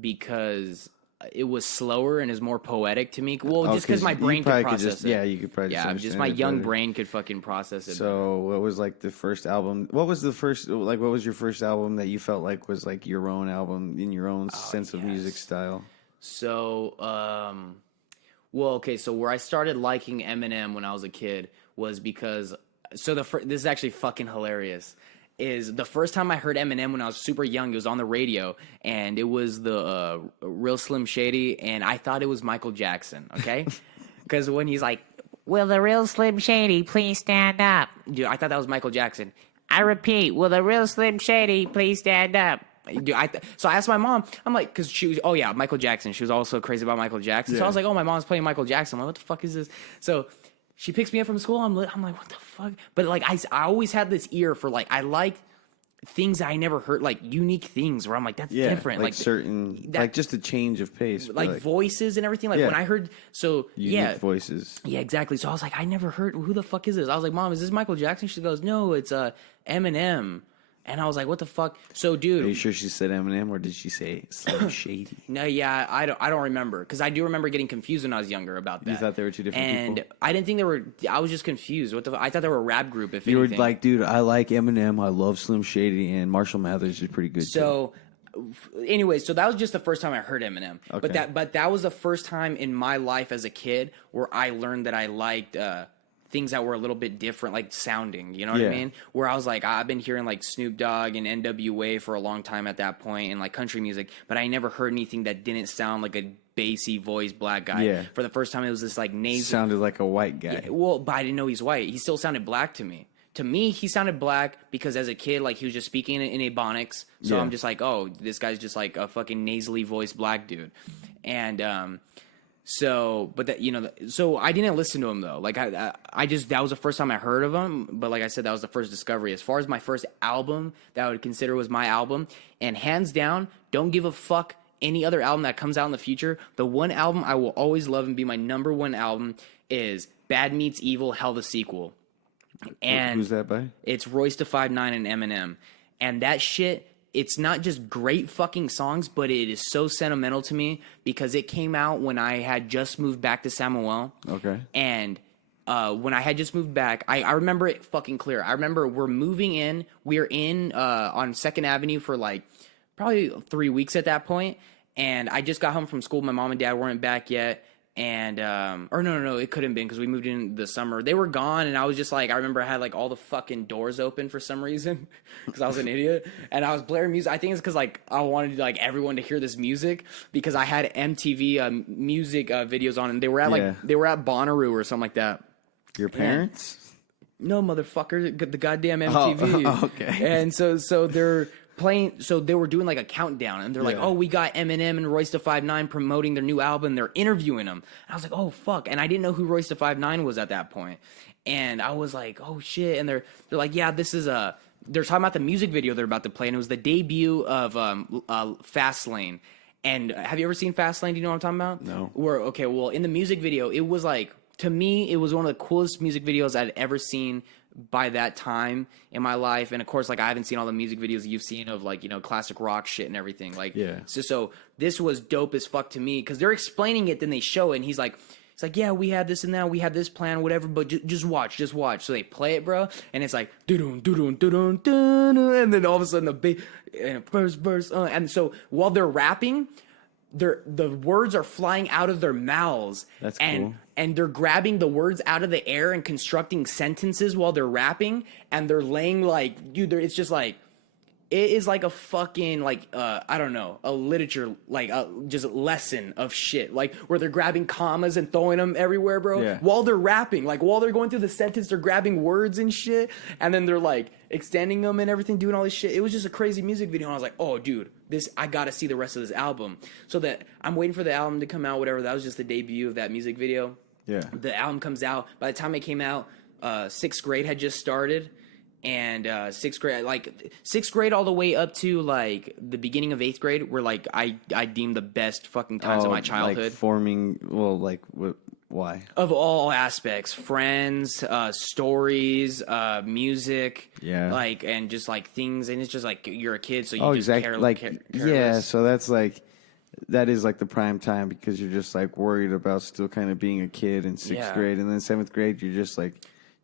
because it was slower and is more poetic to me. Well, just because my brain could process it. Yeah, you could probably just my young brain could fucking process it. So, what was like the first album? What was your first album that you felt like was like your own album in your own sense of music style? So, so where I started liking Eminem when I was a kid was because, this is actually fucking hilarious. Is the first time I heard Eminem when I was super young, it was on the radio, and it was the Real Slim Shady, and I thought it was Michael Jackson, okay? Because when he's like, will the Real Slim Shady please stand up? Dude, I thought that was Michael Jackson. I repeat, will the Real Slim Shady please stand up? Dude, so I asked my mom, I'm like, because she was, Michael Jackson. She was also crazy about Michael Jackson. Yeah. So I was like, my mom's playing Michael Jackson. I'm like, what the fuck is this? So she picks me up from school. I'm like, what the fuck? But like, I always had this ear for like, I like things I never heard, like unique things where I'm like, that's different. Like certain, like just a change of pace. Like voices and everything. Like when I heard, unique voices. Yeah, exactly. So I was like, I never heard, who the fuck is this? I was like, Mom, is this Michael Jackson? She goes, no, it's Eminem. And I was like, what the fuck? So, dude. Are you sure she said Eminem or did she say Slim Shady? No, yeah, I don't remember. Because I do remember getting confused when I was younger about that. You thought they were two different people? And I didn't think they were, I was just confused. I thought they were a rap group, if you anything. You were like, dude, I like Eminem, I love Slim Shady, and Marshall Mathers is pretty good too. Anyway, so that was just the first time I heard Eminem. Okay. But that was the first time in my life as a kid where I learned that I liked things that were a little bit different, like sounding, you know what I mean? Where I was like, I've been hearing like Snoop Dogg and NWA for a long time at that point, and like country music, but I never heard anything that didn't sound like a bassy voiced black guy. Yeah. For the first time, it was this like nasal. Sounded like a white guy. Yeah, well, but I didn't know he's white. He still sounded black to me. To me, he sounded black because as a kid, like he was just speaking in Ebonics. So I'm just like, oh, this guy's just like a fucking nasally voiced black dude. And So, but that, you know, so I didn't listen to him though. Like I just, that was the first time I heard of him. But like I said, that was the first discovery. As far as my first album that I would consider was my album, and hands down, don't give a fuck any other album that comes out in the future. The one album I will always love and be my number one album is Bad Meets Evil, Hell the Sequel. And who's that by? It's Royce da 5'9" and Eminem. And that shit, it's not just great fucking songs, but it is so sentimental to me because it came out when I had just moved back to Samuel. Okay. And when I had just moved back, I remember it fucking clear. I remember we're moving in. We're in on 2nd Avenue for like probably 3 weeks at that point. And I just got home from school. My mom and dad weren't back yet. And or no, it couldn't have been because we moved in the summer. They were gone, and I was just like, I remember I had like all the fucking doors open for some reason because I was an idiot, and I was blaring music. I think it's because like I wanted like everyone to hear this music because I had MTV music videos on, and they were at they were at Bonnaroo or something like that. Your parents? No, motherfucker, the goddamn MTV. Oh, okay. And so they're playing, so they were doing like a countdown, and they're like, oh, we got Eminem and Royce da 5'9" promoting their new album. They're interviewing them. And I was like, oh fuck, and I didn't know who Royce da 5'9" was at that point. And I was like, oh shit. And they're like, yeah, this is they're talking about the music video they're about to play, and it was the debut of Fastlane. And have you ever seen Fastlane? Do you know what I'm talking about? No. Okay, well, in the music video, it was like, to me, it was one of the coolest music videos I'd ever seen by that time in my life. And of course, like, I haven't seen all the music videos you've seen of, like, you know, classic rock shit and everything. Like, so this was dope as fuck to me because they're explaining it, then they show it, and he's like, yeah, we had this and that, we had this plan, whatever, but just watch. So they play it, bro, and it's like, doo-doo, doo-doo, doo-doo, doo-doo, and then all of a sudden the big first verse, and so while they're rapping, the words are flying out of their mouths. That's cool. And they're grabbing the words out of the air and constructing sentences while they're rapping, and they're laying like, dude, it's just like, it is like a fucking, like, I don't know, a literature, like, just lesson of shit. Like, where they're grabbing commas and throwing them everywhere, bro. Yeah. While they're rapping. Like, while they're going through the sentence, they're grabbing words and shit. And then they're, like, extending them and everything, doing all this shit. It was just a crazy music video. And I was like, oh, dude, I gotta see the rest of this album. So that I'm waiting for the album to come out, whatever. That was just the debut of that music video. Yeah. The album comes out. By the time it came out, 6th grade had just started. And 6th grade all the way up to like the beginning of 8th grade were like I deemed the best fucking times of my childhood. Like forming, well, like why? Of all aspects, friends, stories, music, like, and just like things, and it's just like you're a kid, so you just care, like careless. So that is like the prime time because you're just like worried about still kind of being a kid in 6th grade, and then 7th grade you're just like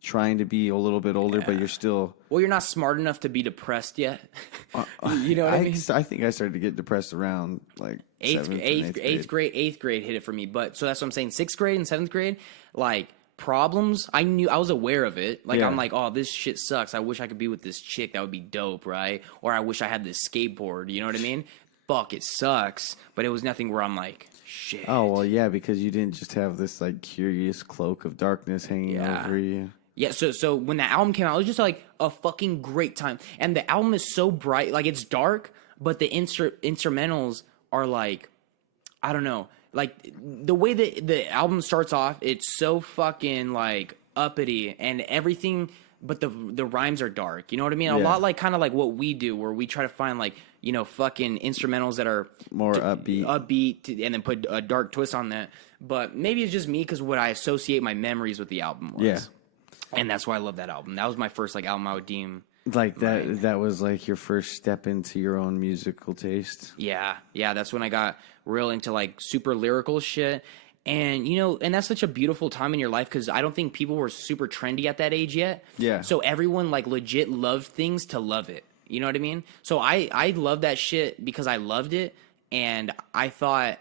trying to be a little bit older, but you're still... Well, you're not smart enough to be depressed yet. You know what I mean? I think I started to get depressed around like 8th grade hit it for me. But so that's what I'm saying. 6th grade and 7th grade, like, problems, I was aware of it. Like, I'm like, oh, this shit sucks. I wish I could be with this chick. That would be dope, right? Or I wish I had this skateboard. You know what I mean? Fuck, it sucks. But it was nothing where I'm like, shit. Oh, well, yeah, because you didn't just have this like curious cloak of darkness hanging over you. Yeah, so when the album came out, it was just like a fucking great time. And the album is so bright, like it's dark, but the instrumentals are like, I don't know, like the way that the album starts off, it's so fucking like uppity and everything, but the rhymes are dark. You know what I mean? A lot like kind of like what we do, where we try to find like, you know, fucking instrumentals that are more upbeat, and then put a dark twist on that. But maybe it's just me because what I associate my memories with the album was. Yeah. And that's why I love that album. That was my first like album I would deem like that. Right. That was like your first step into your own musical taste. Yeah. That's when I got real into like super lyrical shit. And you know, and that's such a beautiful time in your life because I don't think people were super trendy at that age yet. Yeah. So everyone like legit loved things to love it. You know what I mean? So I love that shit because I loved it, and I thought.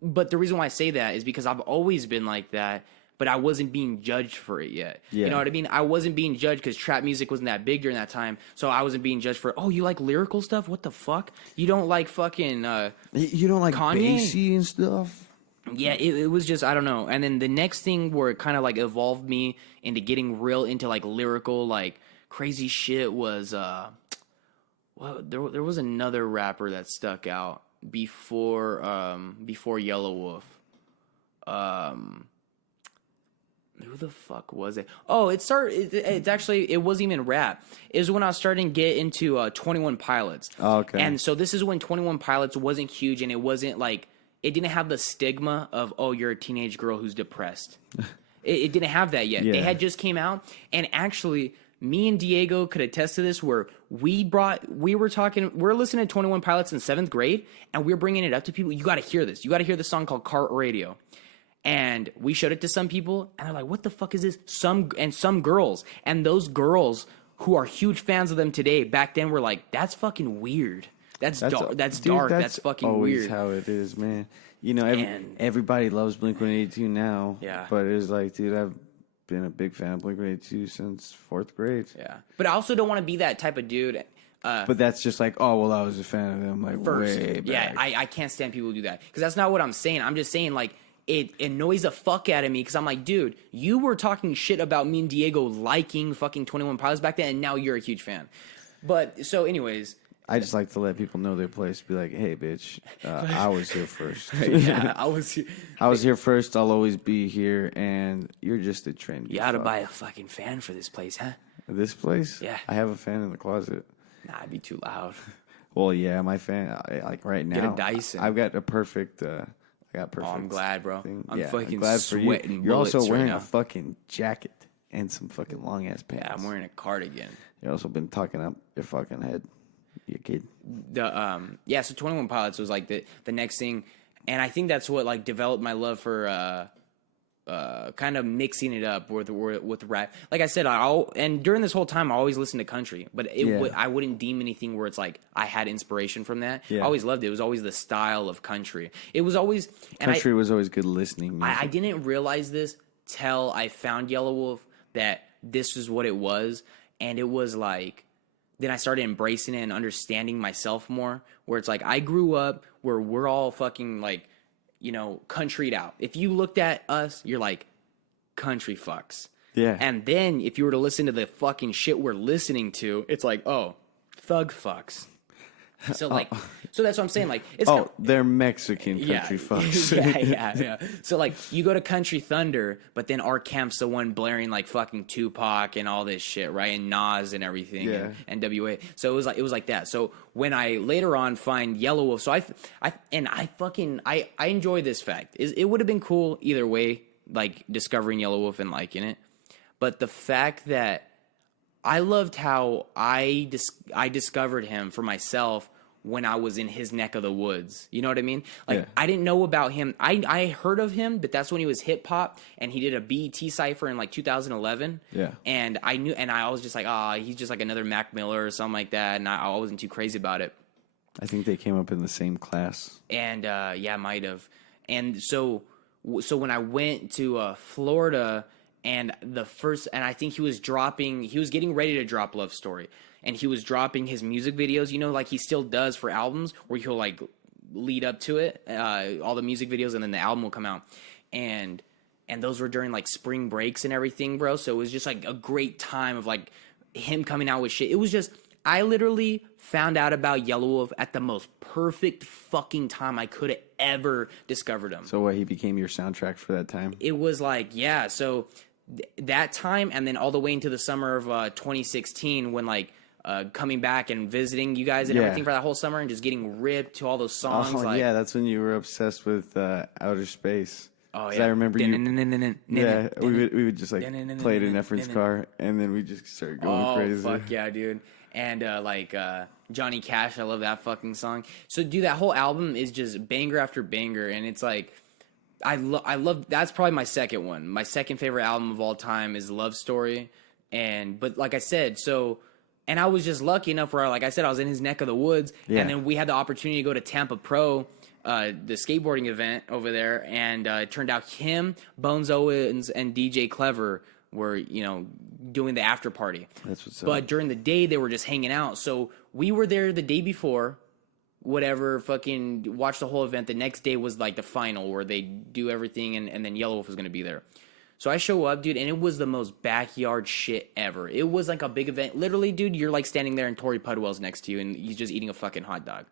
But the reason why I say that is because I've always been like that. But I wasn't being judged for it yet. Yeah. You know what I mean? I wasn't being judged because trap music wasn't that big during that time. So I wasn't being judged for, oh, you like lyrical stuff? What the fuck? You don't like fucking you don't like Kanye? Bassy and stuff? Yeah, it was just, I don't know. And then the next thing where it kind of like evolved me into getting real into like lyrical, like crazy shit was, well, there was another rapper that stuck out before Yellow Wolf. Who the fuck was it? Oh, it's actually, it wasn't even rap. It was when I was starting to get into 21 Pilots. Oh, okay. And so this is when 21 Pilots wasn't huge, and it wasn't like, it didn't have the stigma of, oh, you're a teenage girl who's depressed. It didn't have that yet. Yeah. They had just came out, and actually, me and Diego could attest to this, where we're listening to 21 Pilots in 7th grade, and we're bringing it up to people. You got to hear this. You got to hear this song called Cart Radio. And we showed it to some people, and they're like, what the fuck is this? Some girls. And those girls who are huge fans of them today, back then were like, that's fucking weird. That's dark. That's dark. That's fucking always weird. How it is, man. You know, everybody loves Blink-182 now. Yeah. But it's like, dude, I've been a big fan of Blink-182 since 4th grade. Yeah. But I also don't want to be that type of dude. But that's just like, oh, well, I was a fan of them like First. way back. Yeah, I can't stand people who do that. Because that's not what I'm saying. I'm just saying, like, it annoys the fuck out of me because I'm like, dude, you were talking shit about me and Diego liking fucking 21 Pilots back then, and now you're a huge fan. But, so anyways. I just like to let people know their place. Be like, hey, bitch, I was here first. Yeah, I was here. I was here first. I'll always be here, and you're just a trendy. You ought to buy a fucking fan for this place, huh? This place? Yeah. I have a fan in the closet. Nah, it'd be too loud. Well, yeah, my fan, like right now. Get a Dyson. I've got a perfect. I got perfect. Oh, I'm glad, bro. Thing. I'm fucking glad sweating. For you. You're also wearing right a fucking jacket and some fucking long ass pants. Yeah, I'm wearing a cardigan. You've also been tucking up your fucking head. You kid. So 21 Pilots was like the next thing, and I think that's what like developed my love for kind of mixing it up with rap. Like I said, and during this whole time I always listened to country, but I wouldn't deem anything where it's like I had inspiration from that. Yeah. I always loved it. It was always the style of country. It was always Country was always good listening music. I didn't realize this till I found Yellow Wolf, that this was what it was, and it was like. Then I started embracing it and understanding myself more, where it's like I grew up where we're all fucking like, you know, countryed out. If you looked at us, you're like, country fucks. Yeah. And then if you were to listen to the fucking shit we're listening to, it's like, oh, thug fucks. So like, so that's what I'm saying. Like, it's they're Mexican country fucks. yeah. So like, you go to Country Thunder, but then our camp's the one blaring like fucking Tupac and all this shit, right? And Nas and everything, and NWA. So it was like that. So when I later on find Yellow Wolf, so I enjoy this fact. It would have been cool either way, like discovering Yellow Wolf and liking it, but the fact that I loved how I discovered him for myself when I was in his neck of the woods. You know what I mean? Like, I didn't know about him. I heard of him, but that's when he was hip hop, and he did a BET cypher in like 2011. Yeah. And I knew, and I was just like, he's just like another Mac Miller or something like that, and I wasn't too crazy about it. I think they came up in the same class. And might have. And so when I went to Florida. And I think he was getting ready to drop Love Story, and he was dropping his music videos, you know, like he still does for albums, where he'll like lead up to it, all the music videos, and then the album will come out. And those were during like spring breaks and everything, bro. So it was just like a great time of like him coming out with shit. It was just, I literally found out about Yellow Wolf at the most perfect fucking time I could have ever discovered him. So he became your soundtrack for that time? It was like, yeah, so that time, and then all the way into the summer of 2016, when like coming back and visiting you guys and everything for that whole summer, and just getting ripped to all those songs. Oh, like, yeah, that's when you were obsessed with Outer Space. Oh, yeah. I remember we would just like play it in Efren's car, and then we just started going crazy. Oh, fuck yeah, dude. And Johnny Cash, I love that fucking song. So, dude, that whole album is just banger after banger, and it's like, I love. That's probably my second one. My second favorite album of all time is Love Story, but like I said, and I was just lucky enough where, like I said, I was in his neck of the woods, and then we had the opportunity to go to Tampa Pro, the skateboarding event over there, and it turned out him, Bones Owens, and DJ Clever were, you know, doing the after party. That's what's up. But during the day, they were just hanging out. So we were there the day before. Whatever, fucking watch the whole event. The next day was like the final where they do everything, and then Yellow Wolf was going to be there. So I show up, dude, and it was the most backyard shit ever. It was like a big event. Literally, dude, you're like standing there and Tori Pudwell's next to you, and he's just eating a fucking hot dog.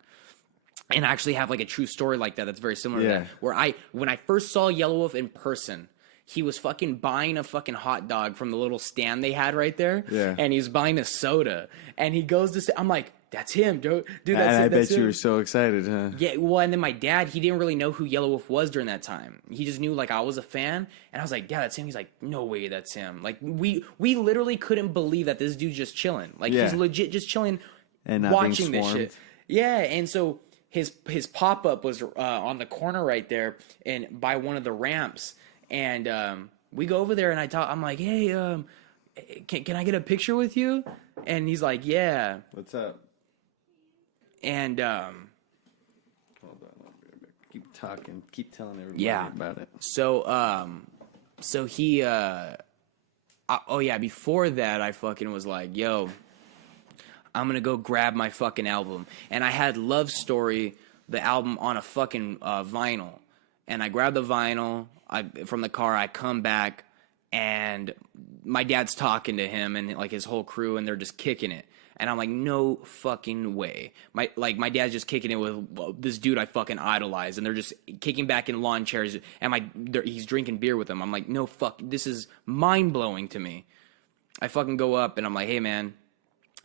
and I actually have like a true story like that that's very similar to Yeah. that. Where when I first saw Yellow Wolf in person, he was fucking buying a fucking hot dog from the little stand they had right there. Yeah. And he's buying a soda. And he goes to say, I'm like, that's him, dude. Dude, And that's I it. bet That's you him. were so excited, huh? Yeah, well, and then my dad, he didn't really know who Yellow Wolf was during that time. He just knew, like, I was a fan, and I was like, yeah, that's him. He's like, no way, that's him. Like, we literally couldn't believe that this dude's just chilling. Like, Yeah. he's legit just chilling, And not being watching this swarmed. shit. Yeah, and so his pop-up was on the corner right there and by one of the ramps, and we go over there, and I'm like, hey, can I get a picture with you? And he's like, yeah. What's up? And Hold on. Keep talking. Keep telling everybody Yeah. about it. so he oh yeah, before that I fucking was like, yo, I'm gonna go grab my fucking album. And I had Love Story, the album, on a fucking vinyl. And I grabbed the vinyl from the car. I come back, and my dad's talking to him and like his whole crew, and they're just kicking it. And I'm like, no fucking way. My dad's just kicking it with this dude I fucking idolize, and they're just kicking back in lawn chairs, and he's drinking beer with them. I'm like, no fuck, this is mind blowing to me. I fucking go up and I'm like, hey man,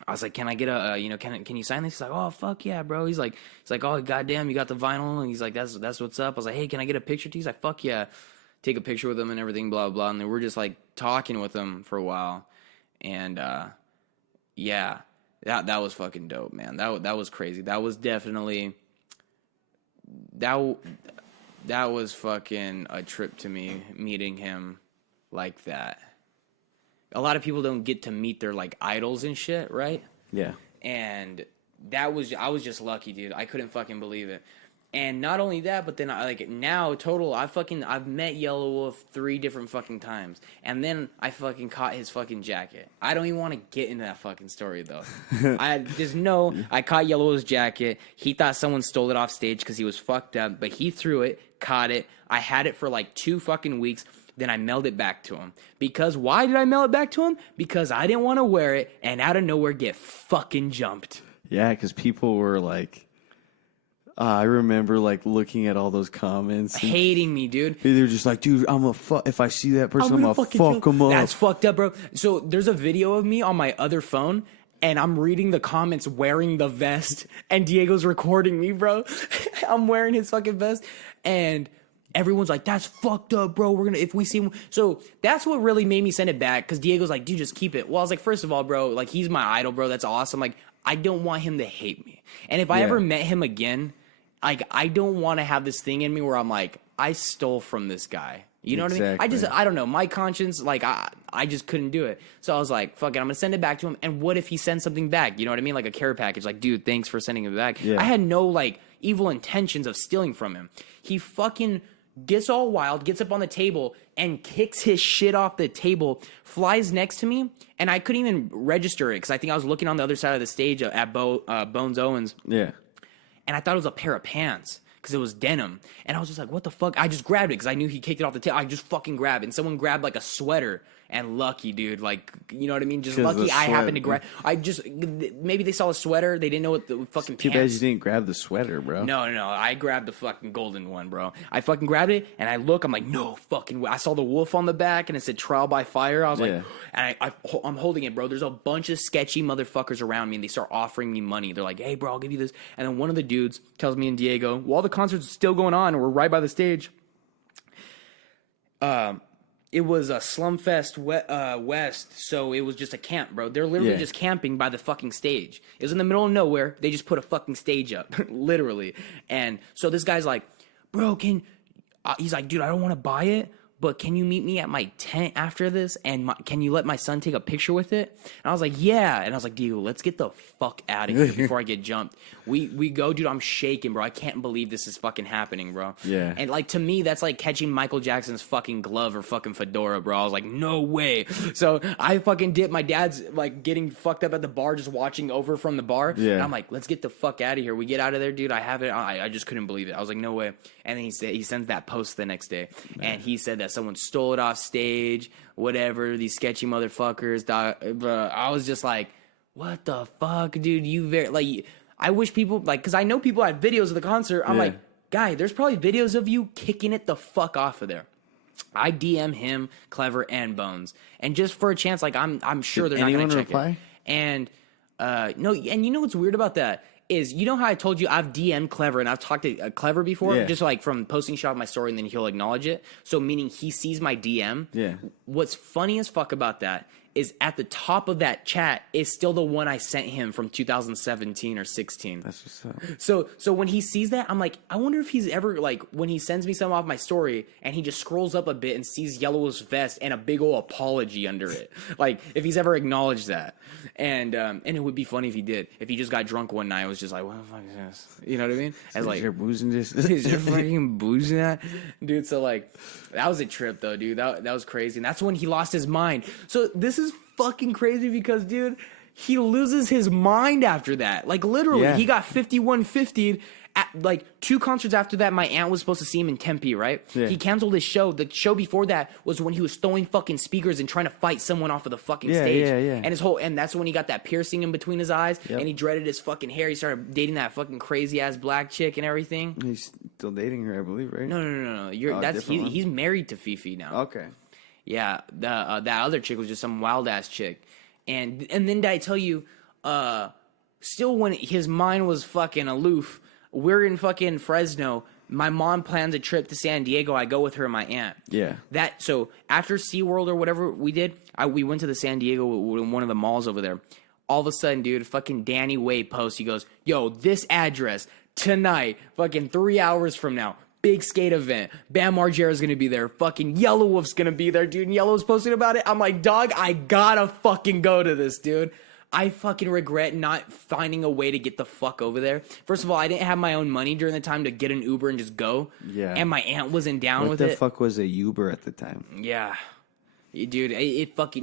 I was like, can I get a can you sign this? He's like, oh fuck yeah, bro. He's like, oh goddamn, you got the vinyl, and he's like, that's what's up. I was like, hey, can I get a picture? He's like, fuck yeah, take a picture with him and everything, blah blah. And then we're just like talking with him for a while, and yeah. That was fucking dope, man. That was crazy. That was definitely that was fucking a trip to me, meeting him like that. A lot of people don't get to meet their like idols and shit, right? Yeah. And I was just lucky, dude. I couldn't fucking believe it. And not only that, but then I've met Yellow Wolf 3 different fucking times. And then I fucking caught his fucking jacket. I don't even want to get into that fucking story, though. I just know I caught Yellow Wolf's jacket. He thought someone stole it off stage because he was fucked up. But he threw it, caught it. I had it for like 2 fucking weeks. Then I mailed it back to him. Because why did I mail it back to him? Because I didn't want to wear it and out of nowhere get fucking jumped. Yeah, because people were like... I remember like looking at all those comments, Hating me, dude. They're just like, dude, if I see that person, I'm gonna fuck them up. That's fucked up, bro. So there's a video of me on my other phone, and I'm reading the comments wearing the vest, and Diego's recording me, bro. I'm wearing his fucking vest, and everyone's like, that's fucked up, bro. If we see him. So that's what really made me send it back, because Diego's like, dude, just keep it. Well, I was like, first of all, bro, like, he's my idol, bro. That's awesome. Like, I don't want him to hate me. And if I ever met him again, like, I don't want to have this thing in me where I'm like, I stole from this guy. You know what I mean? I don't know. My conscience, like, I just couldn't do it. So I was like, fuck it, I'm going to send it back to him. And what if he sends something back? You know what I mean? Like a care package. Like, dude, thanks for sending it back. Yeah. I had no, like, evil intentions of stealing from him. He fucking gets all wild, gets up on the table, and kicks his shit off the table, flies next to me, and I couldn't even register it because I think I was looking on the other side of the stage at Bones Owens. Yeah. And I thought it was a pair of pants because it was denim. And I was just like, what the fuck? I just grabbed it because I knew he kicked it off the table. I just fucking grabbed it. And someone grabbed like a sweater. And lucky, dude. Like, you know what I mean? Just lucky I happened to grab. Maybe they saw a sweater. They didn't know what the fucking Too pants. bad you didn't grab the sweater, bro. No. I grabbed the fucking golden one, bro. I fucking grabbed it, and I look. I'm like, no fucking way. I saw the wolf on the back, and it said "Trial by Fire." I was like, and I'm holding it, bro. There's a bunch of sketchy motherfuckers around me, and they start offering me money. They're like, hey, bro, I'll give you this. And then one of the dudes tells me and Diego, while the concert's still going on, and we're right by the stage. It was a Slumfest West, so it was just a camp, bro. They're literally just camping by the fucking stage. It was in the middle of nowhere. They just put a fucking stage up, literally. And so this guy's like, bro, he's like, dude, I don't want to buy it, but can you meet me at my tent after this? And can you let my son take a picture with it? And I was like, yeah. And I was like, Diego, let's get the fuck out of here before I get jumped. We go, dude, I'm shaking, bro. I can't believe this is fucking happening, bro. Yeah. And like, to me, that's like catching Michael Jackson's fucking glove or fucking fedora, bro. I was like, no way. So I fucking did. My dad's like getting fucked up at the bar, just watching over from the bar. Yeah. And I'm like, let's get the fuck out of here. We get out of there, dude. I have it. I just couldn't believe it. I was like, no way. And then he sends that post the next day. And he said that someone stole it off stage, whatever, these sketchy motherfuckers. Bro, I was just like, what the fuck, dude? I wish people, like, because I know people had videos of the concert. I'm Yeah. like, guy, there's probably videos of you kicking it the fuck off of there. I DM him, Clever, and Bones, and just for a chance, like I'm sure Did they're not going anyone to check reply? it. And no, and you know what's weird about that is, you know how I told you I've DM'd Clever and I've talked to Clever before, Yeah. just like from posting shot of my story, and then he'll acknowledge it. So meaning he sees my DM. Yeah. What's funny as fuck about that is at the top of that chat is still the one I sent him from 2017 or 16. That's what's up. So when he sees that, I'm like, I wonder if he's ever, like, when he sends me something off my story and he just scrolls up a bit and sees Yellow's vest and a big old apology under it, like if he's ever acknowledged that. And it would be funny if he did. If he just got drunk one night, and was just like, what the fuck is this? You know what I mean? As like, You're boozing this. is there fucking booze in that? Dude, so like, that was a trip though, dude. That was crazy. And that's when he lost his mind. So this is fucking crazy because, dude, he loses his mind after that. Like, literally, Yeah. he got 5150'd at, like, 2 concerts after that. My aunt was supposed to see him in Tempe, right? Yeah. He canceled his show. The show before that was when he was throwing fucking speakers and trying to fight someone off of the fucking stage. Yeah. And that's when he got that piercing in between his eyes, Yep. and he dreaded his fucking hair. He started dating that fucking crazy ass black chick and everything. He's still dating her, I believe, right? No. Oh, different one? He's married to Fifi now. Okay. Yeah, that other chick was just some wild ass chick, and then did I tell you, still when his mind was fucking aloof, we're in fucking Fresno. My mom plans a trip to San Diego. I go with her and my aunt. Yeah. So after SeaWorld or whatever we did, we went to the San Diego, one of the malls over there. All of a sudden, dude, fucking Danny Wade posts. He goes, "Yo, this address tonight, fucking 3 hours from now." Big skate event. Bam Margera's gonna be there. Fucking Yellow Wolf's gonna be there, dude. And Yellow's posting about it. I'm like, dog, I gotta fucking go to this, dude. I fucking regret not finding a way to get the fuck over there. First of all, I didn't have my own money during the time to get an Uber and just go. Yeah. And my aunt wasn't down What with the it. fuck was a Uber at the time? Yeah. Dude,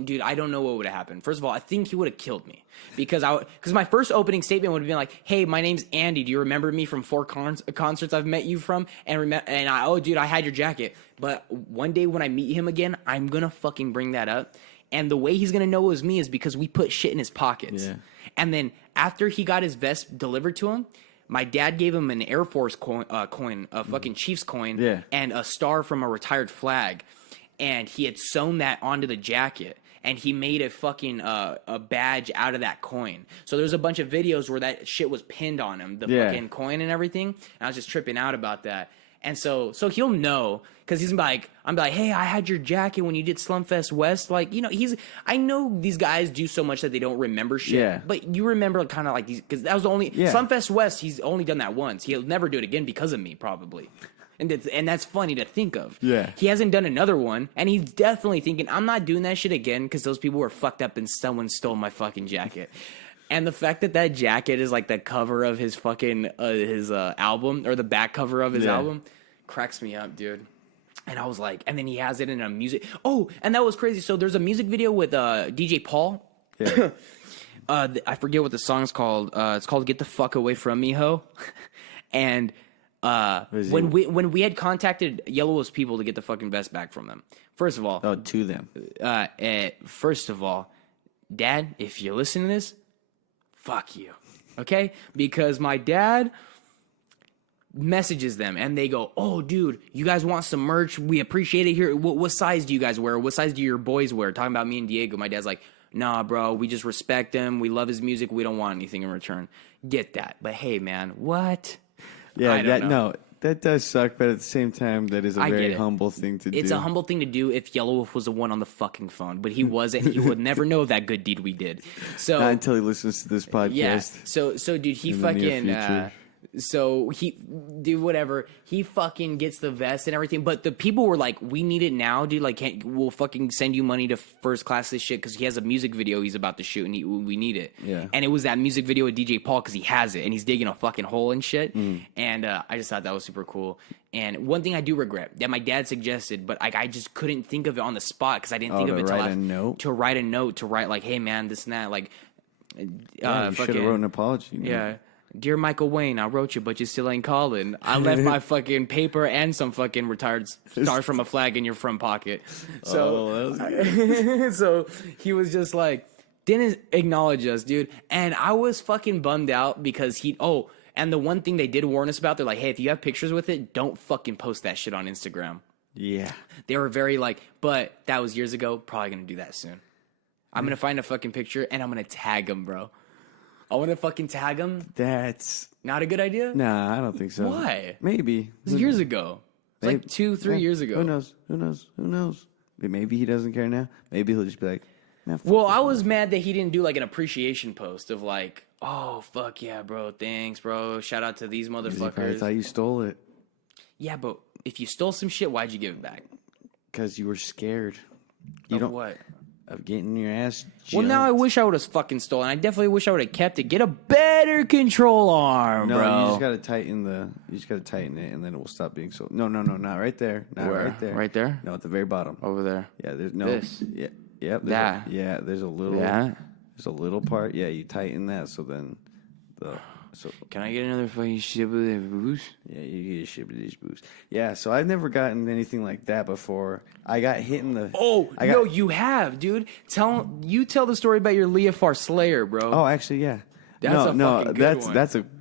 dude, I don't know what would have happened. First of all, I think he would have killed me because my first opening statement would have been like, "Hey, my name's Andy. Do you remember me from 4 concerts I've met you from?" Oh, dude, I had your jacket. But one day when I meet him again, I'm gonna fucking bring that up. And the way he's gonna know it was me is because we put shit in his pockets. Yeah. And then after he got his vest delivered to him, my dad gave him an Air Force coin, a fucking Chiefs coin, Yeah. and a star from a retired flag. And he had sewn that onto the jacket, and he made a fucking a badge out of that coin. So there's a bunch of videos where that shit was pinned on him, the fucking coin and everything. And I was just tripping out about that. And so he'll know, because he's like, I'm like, hey, I had your jacket when you did Slumfest West. Like, you know, I know these guys do so much that they don't remember shit. Yeah. But you remember kind of like these, because that was the only Slumfest West. He's only done that once. He'll never do it again because of me, probably. And that's funny to think of. Yeah. He hasn't done another one, and he's definitely thinking, I'm not doing that shit again because those people were fucked up and someone stole my fucking jacket. And the fact that jacket is like the cover of his fucking his album, or the back cover of his album, cracks me up, dude. And I was like, and then he has it in a music. Oh, and that was crazy. So there's a music video with DJ Paul. Yeah. I forget what the song's called. It's called "Get the Fuck Away From Me, Ho." And when we had contacted Yellow's people to get the fucking vest back from them. First of all, to them. First of all, Dad, if you listen to this, fuck you, okay? Because my dad messages them and they go, "Oh, dude, you guys want some merch? We appreciate it here. What size do you guys wear? What size do your boys wear?" Talking about me and Diego. My dad's like, "Nah, bro, we just respect him. We love his music. We don't want anything in return." Get that. But hey, man, what? Yeah, I don't know. that does suck, but at the same time, that is a I get very it. humble thing to do. It's a humble thing to do if Yellow Wolf was the one on the fucking phone, but he wasn't. He would never know that good deed we did. So Not until he listens to this podcast. yeah. So dude, he in the near fucking future. so he do whatever. He fucking gets the vest and everything. But the people were like, "We need it now, dude. Like, we'll fucking send you money to first class this shit because he has a music video he's about to shoot and we need it." Yeah. And it was that music video with DJ Paul because he has it and he's digging a fucking hole and shit. And I just thought that was super cool. And one thing I do regret that my dad suggested, but I just couldn't think of it on the spot because I didn't think of it to write a note? to write a note to write like, "Hey man, this and that." Like, Yeah, you should have wrote an apology. you know? yeah. "Dear Michael Wayne, I wrote you, but you still ain't calling. I left my fucking paper and some fucking retired stars from a flag in your front pocket." So, Oh, that was so he was just like, Didn't acknowledge us, dude. And I was fucking bummed out because and the one thing they did warn us about, they're like, hey, if you have pictures with it, don't fucking post that shit on Instagram. Yeah. They were very like, but that was years ago. Probably going to do that soon. I'm going to find a fucking picture and I'm going to tag him, bro. I want to fucking tag him. That's not a good idea? Nah, I don't think so. Why? Maybe. It was years ago. It's like 2-3 years ago. Who knows? Maybe he doesn't care now. Maybe he'll just be like, man, fuck well, this I man. was mad that he didn't do like an appreciation post of like, oh, fuck yeah, bro. Thanks, bro. Shout out to these He probably motherfuckers. thought you stole it Yeah, but if you stole some shit, why'd you give it back? because you were scared. What? Of getting your ass jumped. Well, now I wish I would have fucking stolen. I definitely wish I would have kept it. Get a better control arm, No, bro. you just gotta tighten it, and then it will stop being so. No, not right there. Not Where? right there. Right there? No, at the very bottom. Over there. Yeah, there's no. This? Yeah, yep. That? There's a little. That? There's a little part. Yeah, you tighten that, so then Can I get another fucking shit with a boost? Yeah, you get a shit with these boost. Yeah, so I've never gotten anything like that before. I got hit in the. No, you have, dude. Tell the story about your Leofar Slayer, bro. Oh, actually, yeah. That's a fucking good one.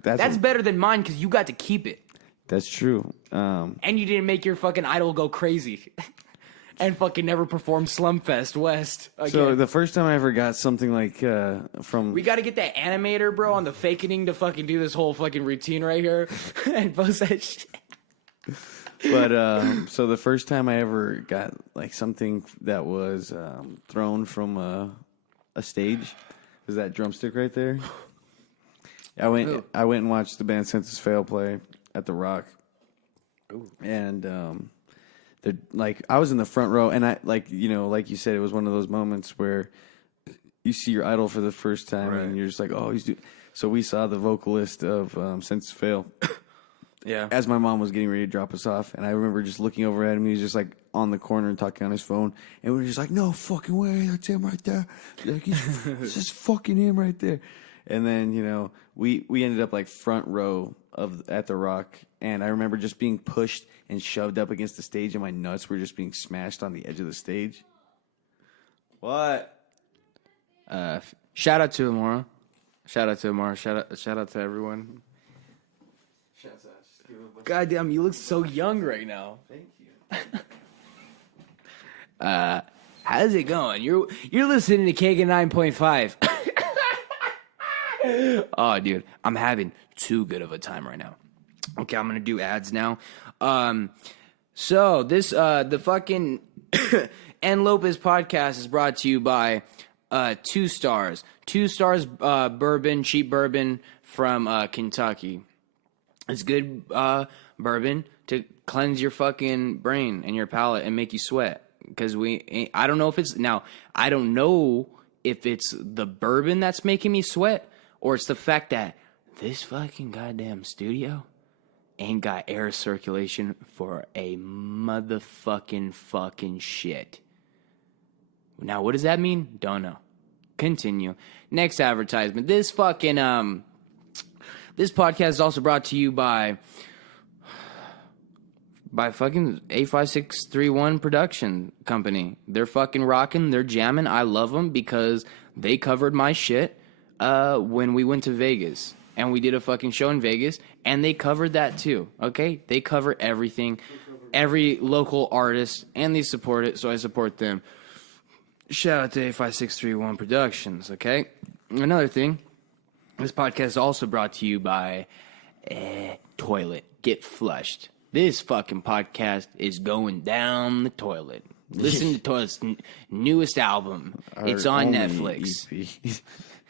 That's better than mine because you got to keep it. That's true. And you didn't make your fucking idol go crazy. And fucking never perform Slumfest West again. So the first time I ever got something like from. We got to get that animator, bro, on the fakening to fucking do this whole fucking routine right here and post that shit. But so the first time I ever got like something that was thrown from a stage was that drumstick right there. I went and watched the band Census Fail play at the Rock. Ooh. And I was in the front row, and I like you said, it was one of those moments where you see your idol for the first time, right. and you're just like, oh, he's doing. So we saw the vocalist of Census Fail. Yeah. As my mom was getting ready to drop us off, and I remember just looking over at him. He was just like on the corner and talking on his phone, and we were just like, "No fucking way, that's him right there! Like it's just fucking him right there." And then we ended up like front row at the Rock, and I remember just being pushed and shoved up against the stage, and my nuts were just being smashed on the edge of the stage. What? Shout out to Amora. Shout out to Amora. Shout out to everyone. God damn, you look so young right now. Thank you. How's it going? You're listening to Kagan 9.5. Oh, dude, I'm having too good of a time right now. Okay, I'm gonna do ads now. So this the fucking and Lopez Podcast is brought to you by 2 Stars. 2 Stars bourbon, cheap bourbon from Kentucky. It's good bourbon to cleanse your fucking brain and your palate and make you sweat. Because I don't know if it's the bourbon that's making me sweat or it's the fact that this fucking goddamn studio ain't got air circulation for a motherfucking fucking shit. Now, what does that mean? Don't know. Continue. Next advertisement. This fucking this podcast is also brought to you by fucking 85631 production company. They're fucking rocking. They're jamming. I love them because they covered my shit when we went to Vegas. And we did a fucking show in Vegas. And they covered that too. Okay? They cover everything. Every local artist. And they support it. So I support them. Shout out to 85631 Productions. Okay? Another thing. This podcast is also brought to you by Toilet. Get flushed. This fucking podcast is going down the toilet. Listen to Toilet's newest album. It's on Netflix. EP.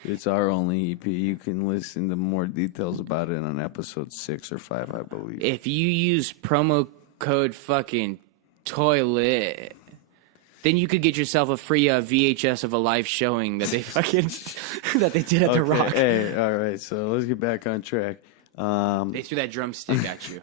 It's our only EP. You can listen to more details about it on episode 6 or 5, I believe. If you use promo code fucking toilet, then you could get yourself a free VHS of a live showing that they fucking that they did at the Rock. Hey, all right. So let's get back on track. They threw that drumstick at you.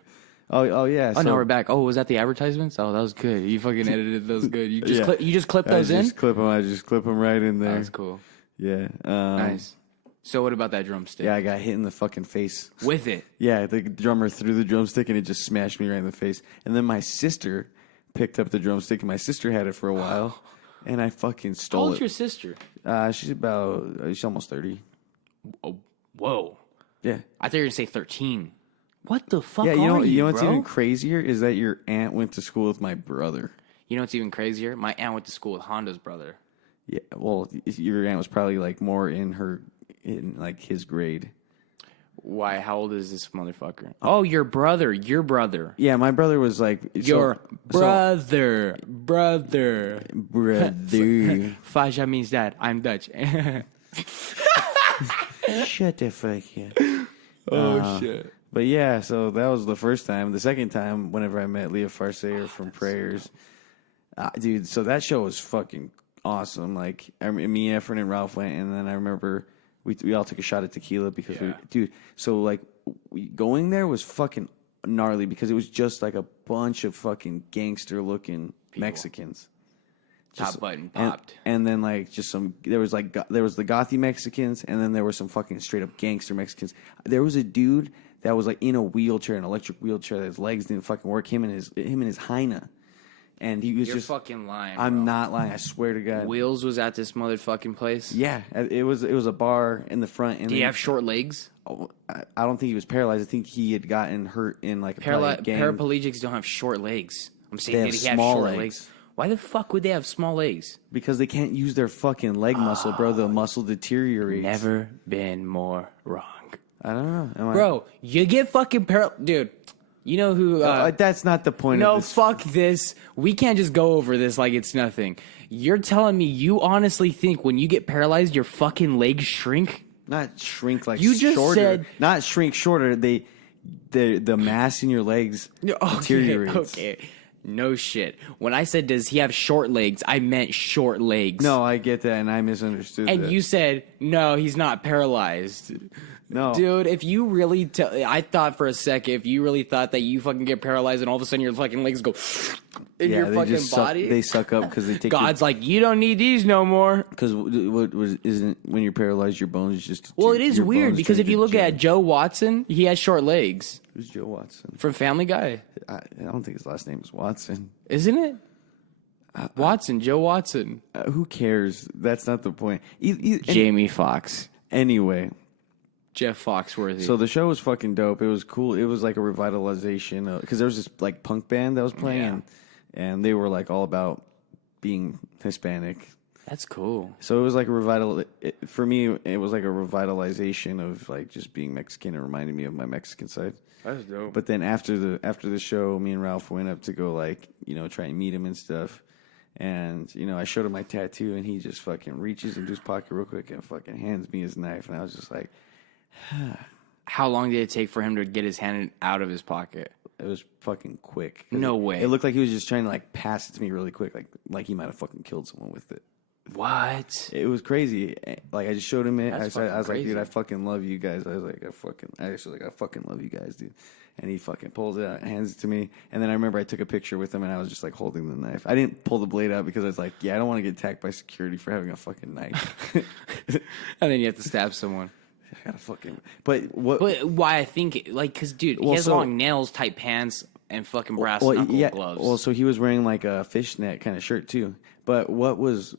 Oh yeah. Oh, no, we're back. Oh, was that the advertisements? Oh, that was good. You fucking edited those good. You just clipped those in? I just clip them right in there. That's cool. Yeah. Nice. So what about that drumstick? Yeah, I got hit in the fucking face. With it? Yeah, the drummer threw the drumstick and it just smashed me right in the face. And then my sister picked up the drumstick and my sister had it for a while. and I fucking How stole old's it. your sister? She's almost 30. Oh, whoa. Yeah. I thought you were going to say 13. What the fuck Yeah, are you know what's bro? even crazier is that your aunt went to school with my brother. You know what's even crazier? My aunt went to school with Honda's brother. Yeah, well, your aunt was probably like more in like his grade. Why? How old is this motherfucker? Oh, your brother. Your brother. Yeah, my brother was like Your brother. Brother. brother. Faja means that. I'm Dutch. Shut the fuck up. Shit. But yeah, so that was the first time. The second time, whenever I met Leah Farsayer from Prayers, dude. So that show was fucking awesome. Like, me, Efren, and Ralph went, and then I remember we all took a shot at tequila because dude. So like, going there was fucking gnarly because it was just like a bunch of fucking gangster looking Mexicans. Top button popped. And then like just there was the gothy Mexicans, and then there were some fucking straight up gangster Mexicans. There was a dude that was like in a wheelchair, an electric wheelchair, that his legs didn't fucking work. Him and his hyena, and he was You're just fucking lying. I'm bro. not lying. I swear to God. Wheels was at this motherfucking place. Yeah, it was a bar in the front. And Do you have short legs? I don't think he was paralyzed. I think he had gotten hurt in like a gang. Paraplegics don't have short legs. I'm saying They did have he have small short legs. Why the fuck would they have small legs? Because they can't use their fucking leg muscle, bro. The muscle deteriorates. Never been more wrong. I don't know. Bro, you get fucking dude. You know who? That's not the point No, of this. fuck this. We can't just go over this like it's nothing. You're telling me you honestly think when you get paralyzed, your fucking legs shrink? Not shrink like You just shorter. said- Not shrink shorter. The mass in your legs deteriorates. Okay. No shit. When I said, does he have short legs, I meant short legs. No, I get that, and I misunderstood And that. you said, no, he's not paralyzed. No. Dude, if you really I thought for a second, if you really thought that you fucking get paralyzed and all of a sudden your fucking legs go in your they fucking just body. They suck up because they take God's like, you don't need these no more. because isn't when you're paralyzed, your bones just. Well, it is your weird bones because turn if you to look gel. at Joe Watson, he has short legs. Who's Joe Watson? From Family Guy, I don't think his last name is Watson. isn't it? Watson, Joe Watson. Who cares? That's not the point. Jamie Foxx. Anyway, Jeff Foxworthy. so the show was fucking dope. It was cool. It was like a revitalization because there was this like punk band that was playing, and they were like all about being Hispanic. That's cool. So it was like for me. It was like a revitalization of like just being Mexican. It reminded me of my Mexican side. That's dope. But then after the show, me and Ralph went up to go like try and meet him and stuff. And I showed him my tattoo, and he just fucking reaches into his pocket real quick and fucking hands me his knife, and I was just like, How long did it take for him to get his hand out of his pocket? it was fucking quick. No way. It looked like he was just trying to like pass it to me really quick, like he might have fucking killed someone with it. What? It was crazy. Like I just showed him it. I That's was fucking like, crazy. dude, I fucking love you guys. I fucking love you guys, dude. And he fucking pulls it out, hands it to me. And then I remember I took a picture with him, and I was just like holding the knife. I didn't pull the blade out because I was like, yeah, I don't want to get attacked by security for having a fucking knife. And then you have to stab someone. I gotta fucking. But what? But why I think, like, because, dude, he Well, has so- long nails, tight pants, and fucking brass knuckle gloves. Well, so he was wearing like a fishnet kind of shirt too. But what was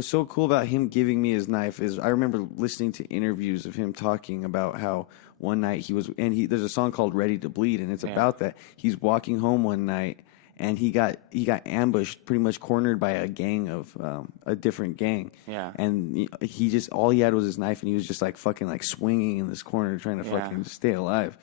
so cool about him giving me his knife is I remember listening to interviews of him talking about how one night there's a song called Ready to Bleed, and it's about that. He's walking home one night and he got ambushed, pretty much cornered by a gang of a different gang. Yeah. And he just all he had was his knife, and he was just like fucking like swinging in this corner trying to fucking just stay alive.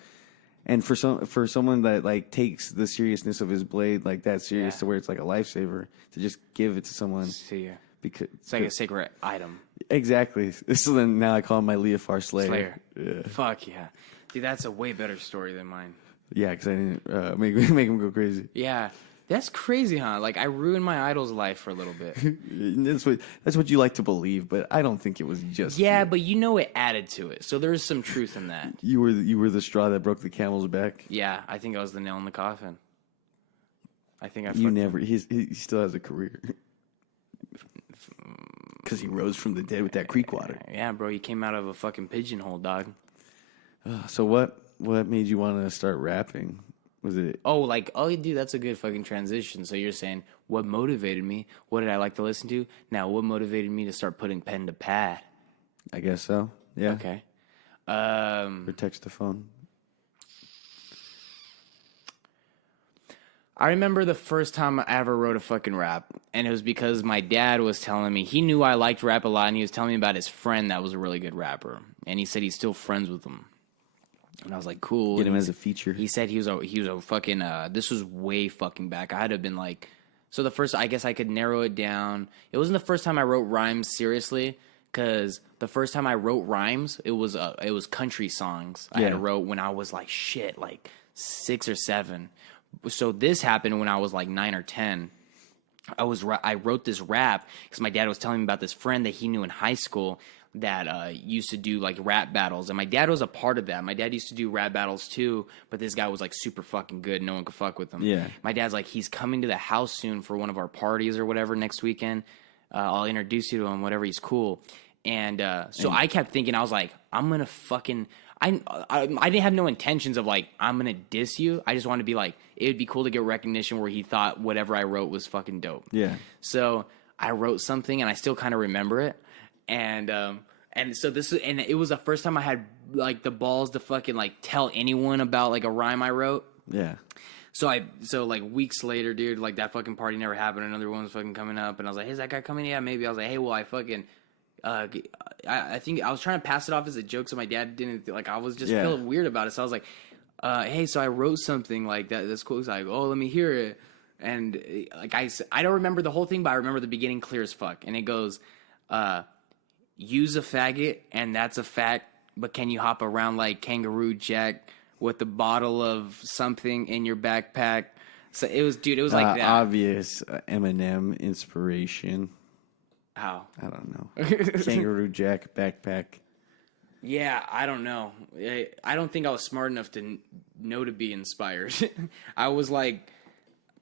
And for someone that like takes the seriousness of his blade like that serious to where it's like a lifesaver, to just give it to someone See ya. because It's like a sacred item. exactly. So then now I call him my Leofar Slayer. Slayer. Fuck yeah. Dude, that's a way better story than mine. Yeah, because I didn't make him go crazy. Yeah. That's crazy, huh? Like, I ruined my idol's life for a little bit. That's what you like to believe, but I don't think it was just Yeah, you. but it added to it. So there's some truth in that. You were the straw that broke the camel's back. Yeah, I think I was the nail in the coffin. I think I You fucked never. He still has a career because he rose from the dead with that creek water. Yeah, bro, you came out of a fucking pigeonhole, dog. So what made you want to start rapping? Was it? Oh, dude, that's a good fucking transition. So you're saying, what motivated me? What did I like to listen to? Now, what motivated me to start putting pen to pad? I guess so. Yeah. Okay. Or text to phone. I remember the first time I ever wrote a fucking rap, and it was because my dad was telling me, he knew I liked rap a lot, and he was telling me about his friend that was a really good rapper, and he said he's still friends with him. And I was like, cool. Get him as a feature. He said he was a fucking, this was way fucking back. I had to have been like, so the first, I guess I could narrow it down. It wasn't the first time I wrote rhymes seriously, because the first time I wrote rhymes, it was country songs I had wrote when I was like 6 or 7. So this happened when I was like 9 or 10. I wrote this rap because my dad was telling me about this friend that he knew in high school that used to do like rap battles, and my dad was a part of that. My dad used to do rap battles too, but this guy was like super fucking good. No one could fuck with him. Yeah. My dad's like, he's coming to the house soon for one of our parties or whatever next weekend. I'll introduce you to him, whatever. He's cool. And so I kept thinking, I was like, I'm gonna fucking. I didn't have no intentions of like, I'm gonna diss you. I just wanted to be like, it would be cool to get recognition where he thought whatever I wrote was fucking dope. Yeah. So I wrote something, and I still kind of remember it. And so it was the first time I had like the balls to fucking like tell anyone about like a rhyme I wrote. Yeah. So like weeks later, dude, like that fucking party never happened. Another one was fucking coming up, and I was like, hey, is that guy coming? Yeah, maybe. I was like, hey, well, I fucking. I think I was trying to pass it off as a joke, so my dad didn't like. I was just feeling weird about it, so I was like, "Hey, so I wrote something like that. That's cool." He's like, "Oh, let me hear it." And like I don't remember the whole thing, but I remember the beginning clear as fuck. And it goes, "Use a faggot, and that's a fact. But can you hop around like Kangaroo Jack with a bottle of something in your backpack?" So it was, dude. It was like that. Obvious Eminem inspiration. How? I don't know. Kangaroo Jack backpack. Yeah, I don't know. I don't think I was smart enough to know to be inspired. I was like...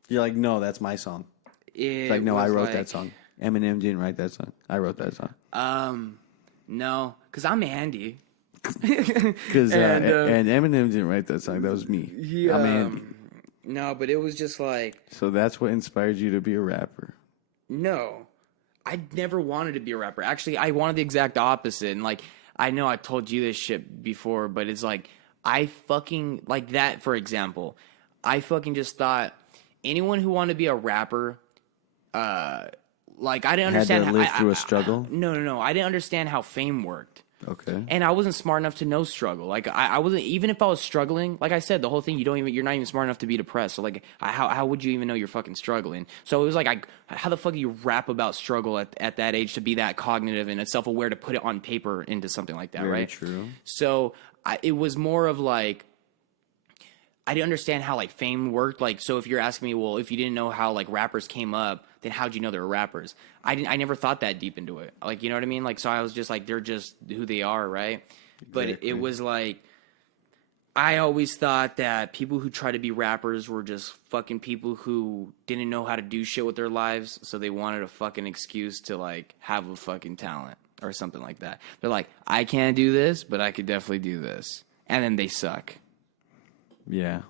You're like, no, that's my song. It's like, no, I wrote that song. Eminem didn't write that song. I wrote that song. No, because I'm Andy. Because and Eminem didn't write that song. That was me. Yeah. I'm Andy. No, but it was just like... So that's what inspired you to be a rapper? No. I never wanted to be a rapper. Actually, I wanted the exact opposite. And like, I know I told you this shit before, but it's like, I fucking, like that, for example, I fucking just thought anyone who wanted to be a rapper, like, I didn't understand. Had to live through a struggle? No. I didn't understand how fame worked. Okay. And I wasn't smart enough to know struggle. Like I wasn't, even if I was struggling, like I said, the whole thing, you're not even smart enough to be depressed. So like, how would you even know you're fucking struggling? So it was like, how the fuck do you rap about struggle at that age to be that cognitive and self-aware to put it on paper into something like that, Very right? True. So it was more of like, I didn't understand how like fame worked. Like, so if you're asking me, well, if you didn't know how like rappers came up, then how'd you know they were rappers? I never thought that deep into it. Like, you know what I mean? Like, so I was just like, they're just who they are, right? Exactly. But it was like, I always thought that people who try to be rappers were just fucking people who didn't know how to do shit with their lives, so they wanted a fucking excuse to like have a fucking talent or something like that. They're like, I can't do this, but I could definitely do this. And then they suck. Yeah.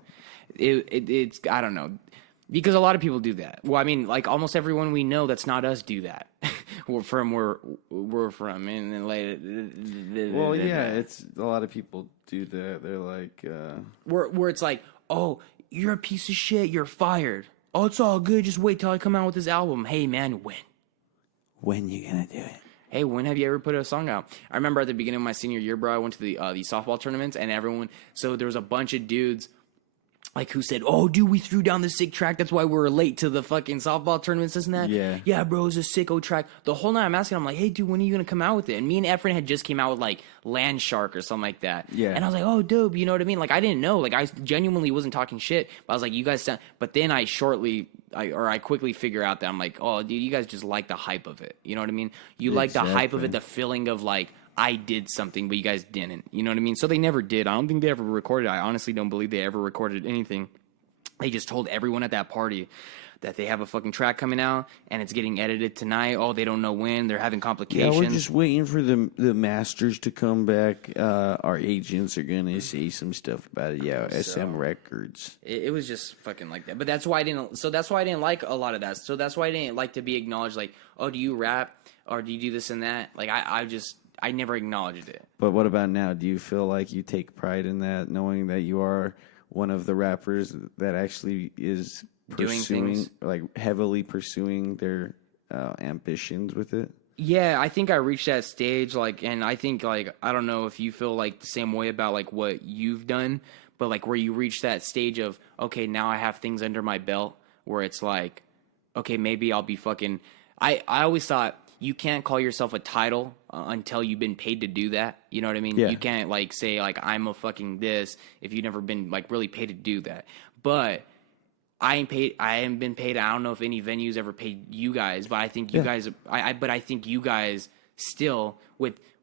It's I don't know. Because a lot of people do that. Well, I mean, like almost everyone we know that's not us do that. we're from, and then later. Well, yeah, it's a lot of people do that. They're like, where it's like, oh, you're a piece of shit. You're fired. Oh, it's all good. Just wait till I come out with this album. Hey, man, when you gonna do it? Hey, when have you ever put a song out? I remember at the beginning of my senior year, bro, I went to the softball tournaments, and everyone. So there was a bunch of dudes. Like, who said, oh, dude, we threw down the sick track. That's why we were late to the fucking softball tournaments, isn't that? Yeah. Yeah, bro, it was a sicko track. The whole night I'm asking, I'm like, hey, dude, when are you going to come out with it? And me and Efren had just came out with, like, Land Shark or something like that. Yeah. And I was like, oh, dope, you know what I mean? Like, I didn't know. Like, I genuinely wasn't talking shit. But I was like, you guys sound... But then I quickly figure out that I'm like, oh, dude, you guys just like the hype of it. You know what I mean? You like the hype of it, the feeling of, like, I did something, but you guys didn't. You know what I mean? So they never did. I don't think they ever recorded. I honestly don't believe they ever recorded anything. They just told everyone at that party that they have a fucking track coming out and it's getting edited tonight. Oh, they don't know when. They're having Yeah, complications. we're just waiting for the masters to come back. Our agents are gonna say some stuff about it. Yeah, SM Records. It was just fucking like that. But that's why I didn't. So that's why I didn't like a lot of that. So that's why I didn't like to be acknowledged. Like, oh, do you rap or do you do this and that? Like, I never acknowledged it. But what about now? Do you feel like you take pride in that, knowing that you are one of the rappers that actually is Doing pursuing, things? like heavily pursuing their ambitions with it? Yeah, I think I reached that stage, like, and I think, like, I don't know if you feel, like, the same way about, like, what you've done, but, like, where you reach that stage of, okay, now I have things under my belt, where it's like, okay, maybe I'll be fucking, I always thought, you can't call yourself a title until you've been paid to do that, you know what I mean? Yeah. You can't, like, say, like, I'm a fucking this, if you've never been, like, really paid to do that, but I haven't been paid. I don't know if any venues ever paid you guys, but I think you guys. But I think you guys still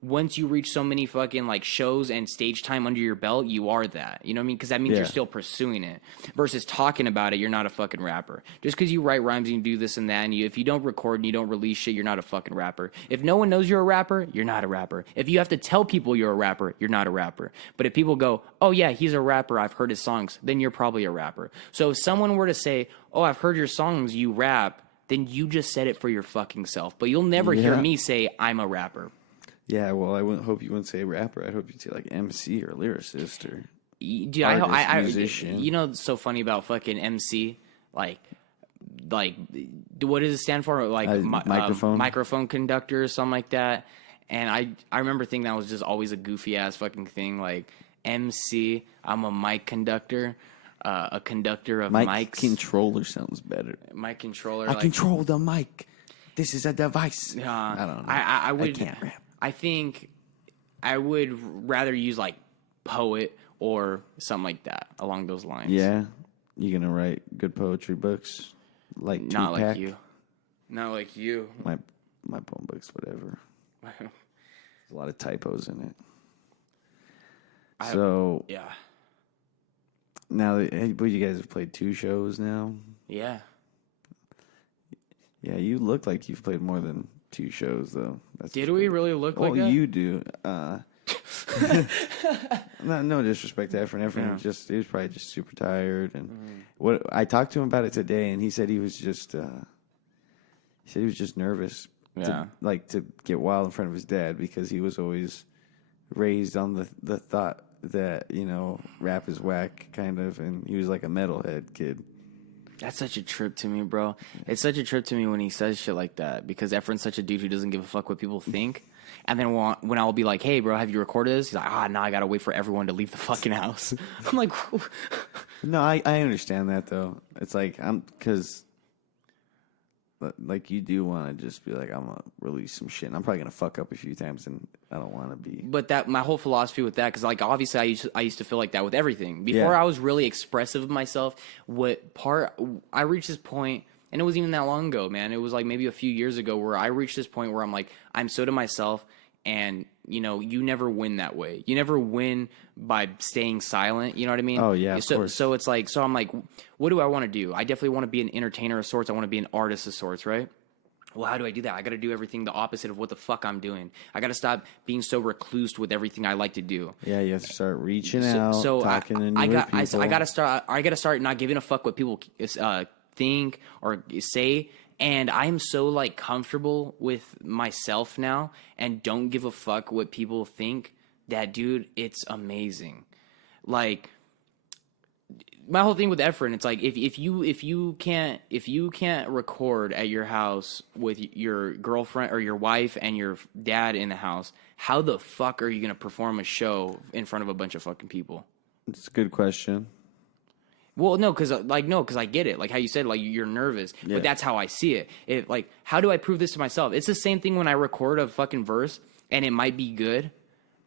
once you reach so many fucking like shows and stage time under your belt, you are that. You know what I mean? Because that means you're still pursuing it. Versus talking about it, you're not a fucking rapper. Just because you write rhymes and you do this and that, and if you don't record and you don't release shit, you're not a fucking rapper. If no one knows you're a rapper, you're not a rapper. If you have to tell people you're a rapper, you're not a rapper. But if people go, oh yeah, he's a rapper, I've heard his songs, then you're probably a rapper. So if someone were to say, oh, I've heard your songs, you rap, then you just said it for your fucking self. But you'll never hear me say I'm a rapper. Yeah, well, I wouldn't hope you wouldn't say rapper. I'd hope you'd say like MC or lyricist or Dude, artist, musician. You know what's so funny about fucking MC? Like, what does it stand for? Like, microphone conductor or something like that. And I remember thinking that was just always a goofy ass fucking thing. Like, MC, I'm a mic conductor, a conductor of mic mics. controller sounds better. Mic controller. I control the mic. This is a device. I don't know. I can't rap. I think I would rather use like poet or something like that along those lines. Yeah, you gonna write good poetry books like Not Tupac? like you. Not like you. My poem books, whatever. There's a lot of typos in it. Yeah. Now, but you guys have played 2 shows now. Yeah. Yeah, you look like you've played more than 2 shows, though. Did we really look like that? Oh, you do. No disrespect to Efren. Efren he was probably just super tired. And what I talked to him about it today, and he said he was just nervous. Yeah. To get wild in front of his dad because he was always raised on the thought that rap is whack, kind of, and he was like a metalhead kid. That's such a trip to me, bro. It's such a trip to me when he says shit like that because Efren's such a dude who doesn't give a fuck what people think. And then when I'll be like, hey, bro, have you recorded this? He's like, no, I got to wait for everyone to leave the fucking house. I'm like, no, I understand that, though. It's like, because like you do want to just be like, I'm going to release some shit. And I'm probably going to fuck up a few times and I don't want to be. But my whole philosophy with that, because like obviously I used to feel like that with everything. Before I was really expressive of myself, I reached this point, and it wasn't even that long ago, man. It was like maybe a few years ago where I reached this point where I'm like, I'm so to myself, and you never win that way. You never win by staying silent. You know what I mean? Oh yeah, of course. So it's like, so I'm like, what do I want to do? I definitely want to be an entertainer of sorts. I want to be an artist of sorts, right? Well, how do I do that? I got to do everything the opposite of what the fuck I'm doing. I got to stop being so reclused with everything I like to do. Yeah, you have to start reaching out, talking to newer people. I got to start not giving a fuck what people think or say. And I'm so like comfortable with myself now and don't give a fuck what people think that, dude, it's amazing. Like, my whole thing with Efren, it's like if you can't record at your house with your girlfriend or your wife and your dad in the house, how the fuck are you gonna perform a show in front of a bunch of fucking people? It's a good question. Well, no, because I get it. Like how you said, like you're nervous, but that's how I see it. Like, how do I prove this to myself? It's the same thing when I record a fucking verse and it might be good,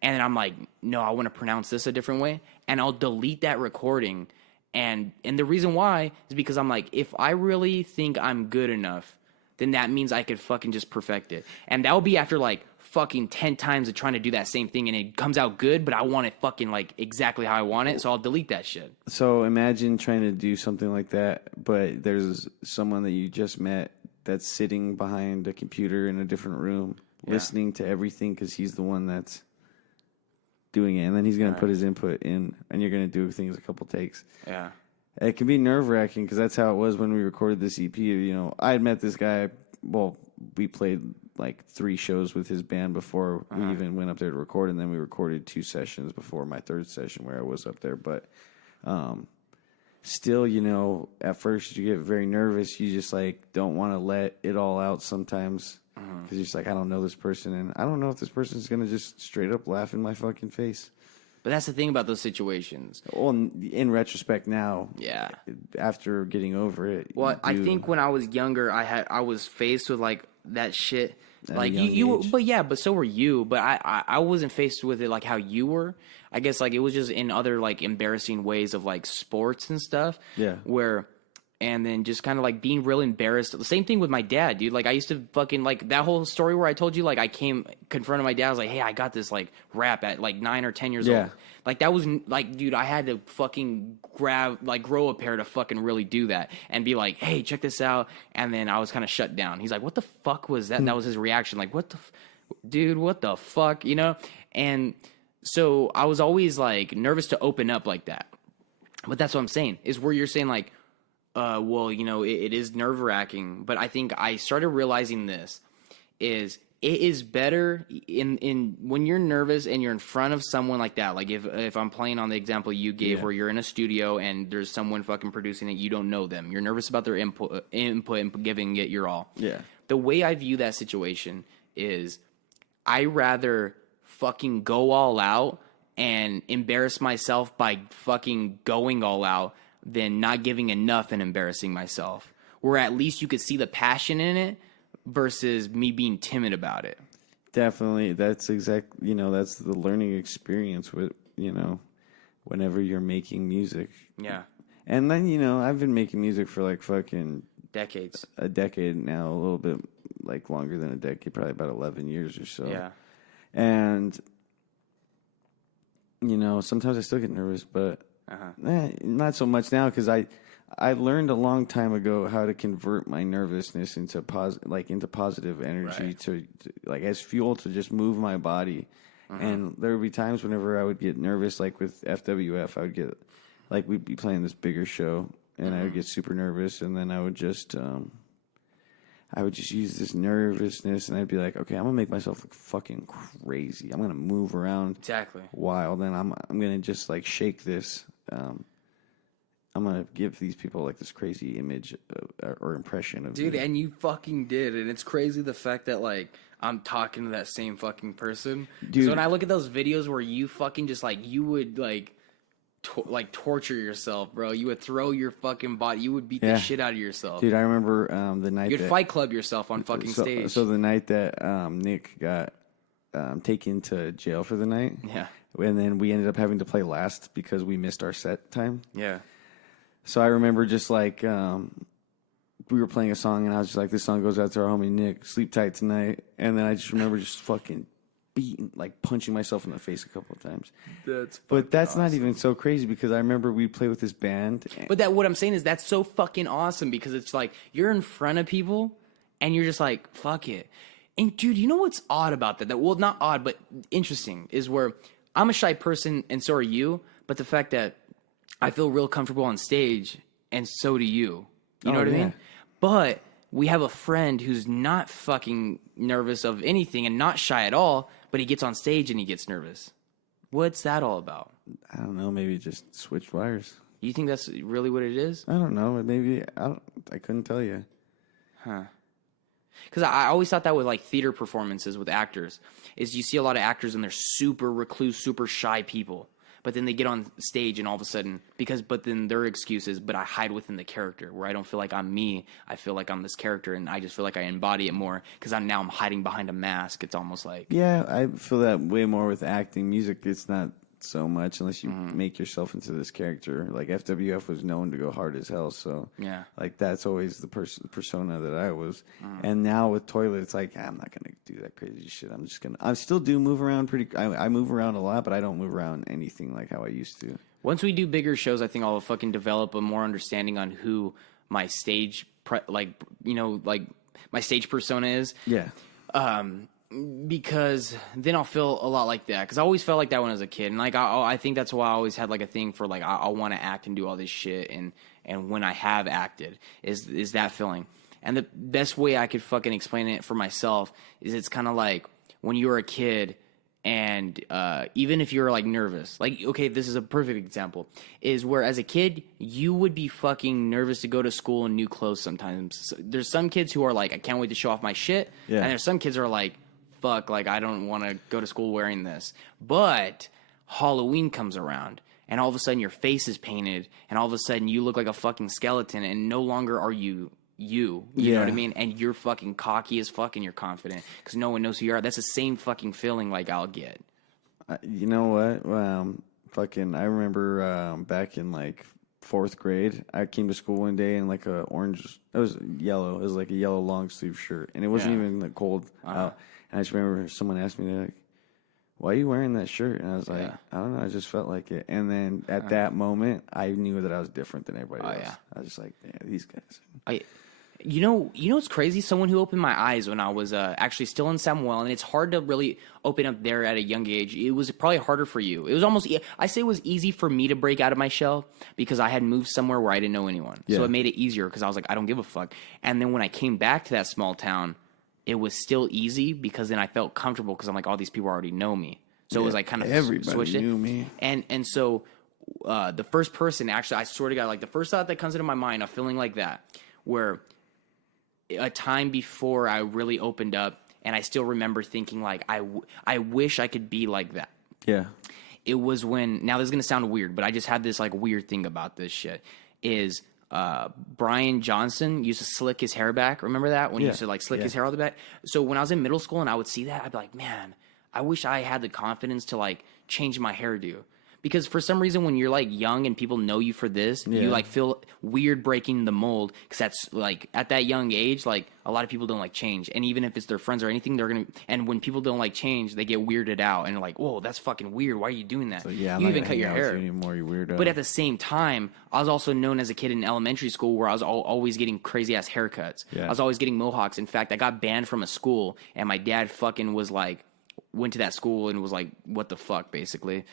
and then I'm like, no, I want to pronounce this a different way, and I'll delete that recording. And the reason why is because I'm like, if I really think I'm good enough, then that means I could fucking just perfect it. And that will be after like fucking 10 times of trying to do that same thing and it comes out good, but I want it fucking like exactly how I want it, so I'll delete that shit. So imagine trying to do something like that, but there's someone that you just met that's sitting behind a computer in a different room, listening to everything because he's the one that's doing it, and then he's going to put his input in, and you're going to do things a couple takes. Yeah. It can be nerve-wracking because that's how it was when we recorded this EP. You know, I had met this guy. Well, we played like 3 shows with his band before we even went up there to record, and then we recorded 2 sessions before my 3rd session where I was up there. But still, you know, at first you get very nervous. You just like don't want to let it all out sometimes because you're just like, I don't know this person, and I don't know if this person's gonna just straight up laugh in my fucking face. But that's the thing about those situations. Well, in retrospect now, Yeah. after getting over it. Well, I think when I was younger, I was faced with like that shit. Like you age. but so were you. But I wasn't faced with it like how you were. I guess like it was just in other like embarrassing ways of like sports and stuff. Yeah. And then just kind of like being real embarrassed. The same thing with my dad, dude. Like I used to fucking like that whole story where I told you like I confronted my dad. I was like, hey, I got this like rap at like 9 or 10 years old. Like that was like, dude, I had to fucking grow a pair to fucking really do that and be like, hey, check this out. And then I was kind of shut down. He's like, what the fuck was that? That was his reaction. Like, dude, what the fuck, you know? And so I was always like nervous to open up like that. But that's what I'm saying is where you're saying like, well, you know, it is nerve-wracking, but I think I started realizing this is it is better in when you're nervous and you're in front of someone like that. Like if I'm playing on the example you gave where you're in a studio and there's someone fucking producing it, you don't know them. You're nervous about their input and giving it your all. Yeah. The way I view that situation is I rather fucking go all out and embarrass myself by fucking going all out than not giving enough and embarrassing myself. Where at least you could see the passion in it versus me being timid about it. Definitely. That's that's the learning experience with, whenever you're making music. Yeah. And then, I've been making music for like fucking Decades. a decade now, a little bit like longer than a decade, probably about 11 years or so. Yeah. And, sometimes I still get nervous, but not so much now because I learned a long time ago how to convert my nervousness into positive energy to like as fuel to just move my body. And there would be times whenever I would get nervous, like with FWF, I would get like we'd be playing this bigger show, and I would get super nervous, and then I would just use this nervousness, and I'd be like, okay, I'm gonna make myself look fucking crazy. I'm gonna move around wild, and I'm gonna just like shake this. I'm gonna give these people like this crazy image or impression of dude, me. and you fucking did, and it's crazy the fact that like I'm talking to that same fucking person. Dude, so when I look at those videos where you fucking just like you would like torture yourself, bro. You would throw your fucking body. You would beat the shit out of yourself. Dude, I remember the night you'd Fight Club yourself on fucking stage. So the night that Nick got taken to jail for the night. Yeah. And then we ended up having to play last because we missed our set time. Yeah. So I remember just like we were playing a song and I was just like, this song goes out to our homie Nick, sleep tight tonight. And then I just remember just fucking punching myself in the face a couple of times. But that's awesome. Not even so crazy because I remember we played with this band. But what I'm saying is that's so fucking awesome because it's like you're in front of people and you're just like, fuck it. And dude, you know what's odd about that? Well, not odd, but interesting is where I'm a shy person and so are you. But the fact that I feel real comfortable on stage and so do you. You know what I mean? But we have a friend who's not fucking nervous of anything and not shy at all, but he gets on stage and he gets nervous. What's that all about? I don't know. Maybe just switch wires. You think that's really what it is? I don't know. Maybe I couldn't tell you. Huh. Because I always thought that with like theater performances with actors is you see a lot of actors and they're super recluse, super shy people. But then they get on stage and all of a sudden, but then their excuse is, but I hide within the character where I don't feel like I'm me. I feel like I'm this character and I just feel like I embody it more because I'm hiding behind a mask. It's almost like. Yeah, I feel that way more with acting. Music, it's not so much unless you make yourself into this character. Like FWF was known to go hard as hell, so Yeah. like that's always the persona that I was. And now with Toilet, it's like I'm not gonna do that crazy shit. I still do move around I move around a lot, but I don't move around anything like how I used to. Once we do bigger shows, I think I'll fucking develop a more understanding on who my stage my stage persona is. Yeah. Because then I'll feel a lot like that. Because I always felt like that when I was a kid, and like I think that's why I always had like a thing for like I want to act and do all this shit, and when I have acted is that feeling. And the best way I could fucking explain it for myself is it's kind of like when you were a kid, and even if you're like nervous, like okay, this is a perfect example, is where as a kid you would be fucking nervous to go to school in new clothes sometimes. So there's some kids who are like, I can't wait to show off my shit, and there's some kids who are like, fuck, like I don't want to go to school wearing this. But Halloween comes around, and all of a sudden your face is painted, and all of a sudden you look like a fucking skeleton, and no longer are you you know what I mean? And you're fucking cocky as fuck and you're confident because no one knows who you are. That's the same fucking feeling like I'll get. You know what? Fucking, I remember back in like 4th grade, I came to school one day in like a orange, it was yellow, it was like a yellow long sleeve shirt, and it wasn't even like cold out. And I just remember someone asked me, like, why are you wearing that shirt? And I was like, I don't know, I just felt like it. And then at that moment, I knew that I was different than everybody else. Yeah. I was just like, yeah, these guys. You know what's crazy? Someone who opened my eyes when I was actually still in Samuel, and it's hard to really open up there at a young age. It was probably harder for you. It was almost, I say it was easy for me to break out of my shell because I had moved somewhere where I didn't know anyone. So it made it easier because I was like, I don't give a fuck. And then when I came back to that small town, it was still easy because then I felt comfortable because I'm like, all these people already know me. So it was like kind of everybody knew me. And so the first person, actually, I sort of got like the first thought that comes into my mind, a feeling like that, where a time before I really opened up, and I still remember thinking like, I wish I could be like that. Yeah. It was when, now this is going to sound weird, but I just had this like weird thing about this shit, is Brian Johnson used to slick his hair back. Remember that? When he used to like slick his hair all the back? So when I was in middle school and I would see that, I'd be like, man, I wish I had the confidence to like change my hairdo. Because for some reason, when you're like young and people know you for this, you like feel weird breaking the mold. Because that's like at that young age, like a lot of people don't like change. And even if it's their friends or anything, they're gonna. And when people don't like change, they get weirded out and like, whoa, that's fucking weird. Why are you doing that? So, yeah, you even cut your hair anymore, you weirdo. But at the same time, I was also known as a kid in elementary school where I was always getting crazy ass haircuts. Yeah. I was always getting mohawks. In fact, I got banned from a school, and my dad fucking was like, went to that school and was like, what the fuck, basically.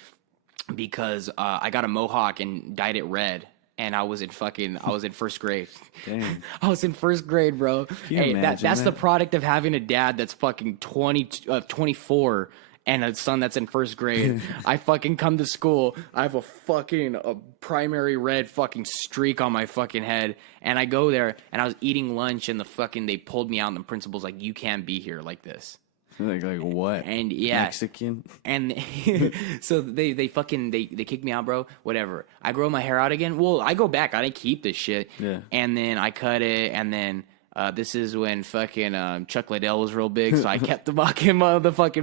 Because I got a mohawk and dyed it red, and I was in 1st grade. Dang. I was in 1st grade, bro. Hey, that's the product of having a dad that's fucking 24 and a son that's in 1st grade. I fucking come to school, I have a primary red fucking streak on my fucking head, and I go there, and I was eating lunch, and they pulled me out, and the principal's like, you can't be here like this. Like what? And yeah, Mexican. And so they kick me out, bro. Whatever. I grow my hair out again. Well, I go back. I didn't keep this shit. Yeah. And then I cut it. And then this is when fucking Chuck Liddell was real big. So I kept the fucking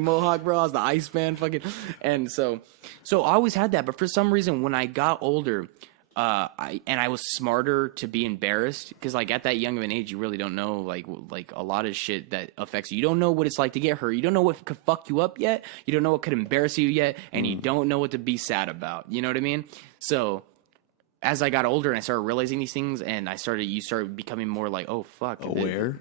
mohawk, bro. I was the Iceman, fucking. And so I always had that. But for some reason, when I got older, I was smarter to be embarrassed because like at that young of an age you really don't know like a lot of shit that affects you. You don't know what it's like to get hurt. You don't know what could fuck you up yet. You don't know what could embarrass you yet, and you don't know what to be sad about. You know what I mean? So as I got older and I started realizing these things, and you started becoming more like, oh fuck, aware.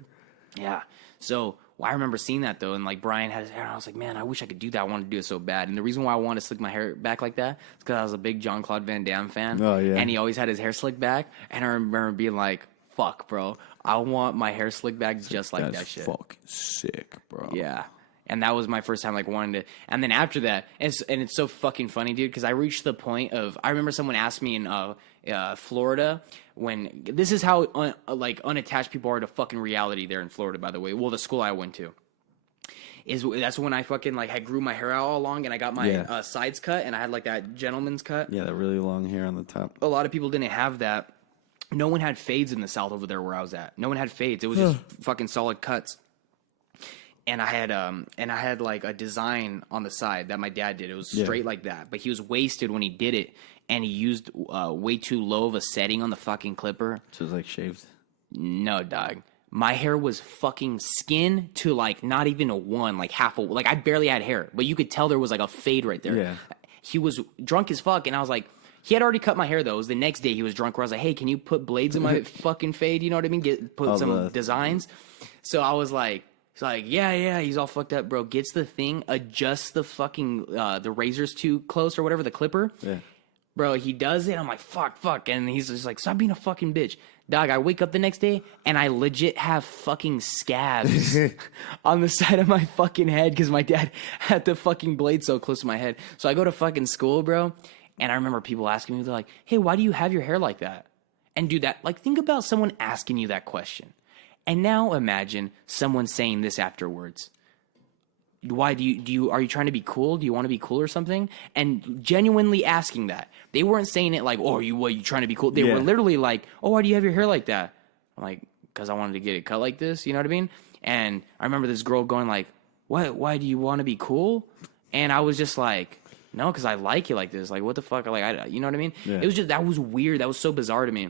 Yeah. So I remember seeing that though, and like Brian had his hair, and I was like, man, I wish I could do that. I wanted to do it so bad. And the reason why I wanted to slick my hair back like that is because I was a big Jean-Claude Van Damme fan. Oh yeah. And he always had his hair slicked back, and I remember being like, fuck, bro, I want my hair slicked back just like that shit. Fucking sick, bro. Yeah. And that was my first time like wanting to. And then after that, and it's so fucking funny, dude, because I reached the point of, I remember someone asked me in Florida, when this is how unattached people are to fucking reality there in Florida, by the way. Well, the school I went to. That's when I fucking I grew my hair out all long, and I got my sides cut, and I had like that gentleman's cut. Yeah, that really long hair on the top. A lot of people didn't have that. No one had fades in the South over there where I was at. No one had fades. It was just fucking solid cuts. and I had like a design on the side that my dad did. It was straight like that, but he was wasted when he did it, and he used way too low of a setting on the fucking clipper. So it was like shaved. No, dog. My hair was fucking skin to like not even a one, like half a, like I barely had hair, but you could tell there was like a fade right there. Yeah. He was drunk as fuck, and I was like, he had already cut my hair though. It was the next day he was drunk where I was like, hey, can you put blades in my fucking fade? You know what I mean? Put some designs. So I was like, he's like, yeah. He's all fucked up, bro. Gets the thing, adjusts the fucking, the razors too close or whatever, the clipper. Yeah. Bro, he does it. I'm like, fuck. And he's just like, stop being a fucking bitch. Dog, I wake up the next day and I legit have fucking scabs on the side of my fucking head because my dad had the fucking blade so close to my head. So I go to fucking school, bro. And I remember people asking me, they're like, hey, why do you have your hair like that? And do that. Like, think about someone asking you that question. And now imagine someone saying this afterwards. Why are you trying to be cool? Do you want to be cool or something? And genuinely asking that. They weren't saying it like, oh, you trying to be cool? They were literally like, oh, why do you have your hair like that? I'm like, because I wanted to get it cut like this. You know what I mean? And I remember this girl going like, what? Why do you want to be cool? And I was just like, no, because I like it like this. Like, what the fuck? Like, you know what I mean? Yeah. It was just, that was weird. That was so bizarre to me.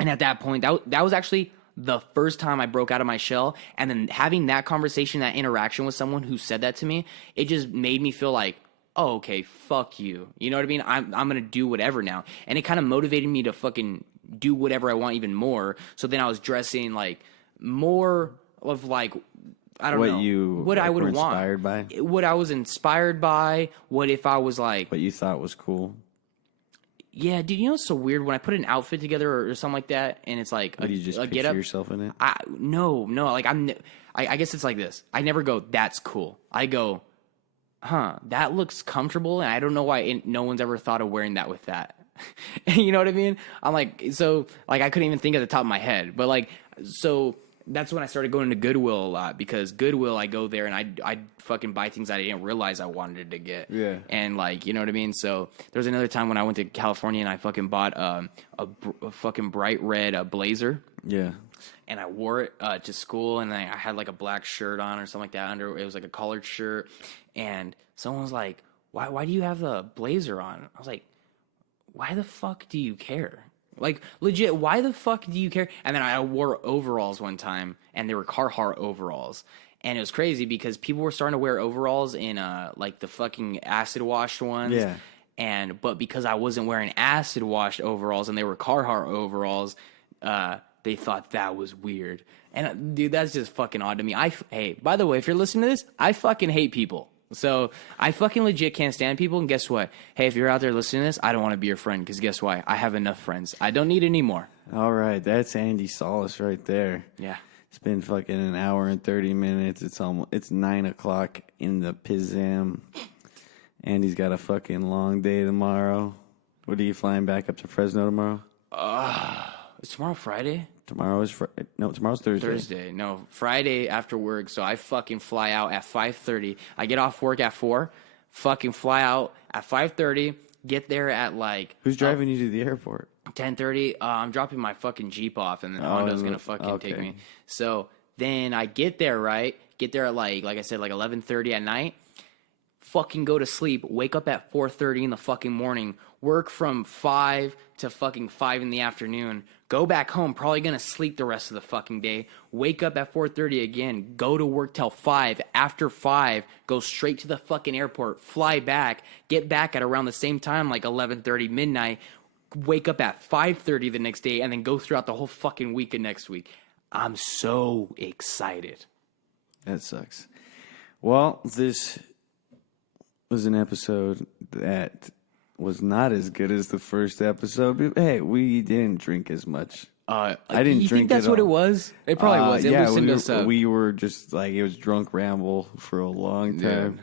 And at that point, that was actually the first time I broke out of my shell. And then having that conversation, that interaction with someone who said that to me, it just made me feel like, oh, okay, fuck you. You know what I mean? I'm going to do whatever now. And it kind of motivated me to fucking do whatever I want even more. So then I was dressing like more of like, I don't know what I would want. Inspired by? What I was inspired by. What if I was like, what you thought was cool. Yeah, dude. You know what's so weird when I put an outfit together or something like that, and it's like you just picture get up yourself in it. No. Like I guess it's like this. I never go, that's cool. I go, that looks comfortable, and I don't know why no one's ever thought of wearing that with that. You know what I mean? I'm like, so like I couldn't even think at the top of my head, but like so. That's when I started going to Goodwill a lot, because Goodwill, I go there and I fucking buy things that I didn't realize I wanted to get. Yeah. And like, you know what I mean? So there was another time when I went to California and I fucking bought a fucking bright red blazer. Yeah. And I wore it to school, and I had like a black shirt on or something like that under. It was like a collared shirt, and someone was like, "Why do you have the blazer on?" I was like, "Why the fuck do you care?" Like, legit, why the fuck do you care? And then I wore overalls one time, and they were Carhartt overalls. And it was crazy because people were starting to wear overalls in, like, the fucking acid-washed ones. Yeah. But because I wasn't wearing acid-washed overalls and they were Carhartt overalls, they thought that was weird. And, dude, that's just fucking odd to me. Hey, by the way, if you're listening to this, I fucking hate people. So I fucking legit can't stand people, and guess what? Hey, if you're out there listening to this, I don't want to be your friend, because guess why? I have enough friends. I don't need any more. All right, that's Andy Salas right there. Yeah. It's been fucking an hour and 30 minutes. It's 9 o'clock in the Pizam. Andy's got a fucking long day tomorrow. What are you flying back up to Fresno tomorrow? Is tomorrow Friday? Tomorrow's Thursday. No, Friday after work. So I fucking fly out at 5:30. I get off work at 4. Fucking fly out at 5:30. Get there at like. Who's driving you to the airport? 10:30. I'm dropping my fucking Jeep off, and then Honda's gonna fucking take me. So then I get there, right? Get there at like I said, like 11:30 at night. Fucking go to sleep. Wake up at 4:30 in the fucking morning. Work from 5 to fucking 5 in the afternoon. Go back home. Probably gonna sleep the rest of the fucking day. Wake up at 4:30 again. Go to work till 5. After 5, go straight to the fucking airport. Fly back. Get back at around the same time, like 11:30 midnight. Wake up at 5:30 the next day, and then go throughout the whole fucking week of next week. I'm so excited. That sucks. Well, this was an episode that was not as good as the first episode. But hey, we didn't drink as much. I didn't you drink. Think that's what it was? It probably was. It loosened us up. We were just like, it was drunk ramble for a long time. Yeah.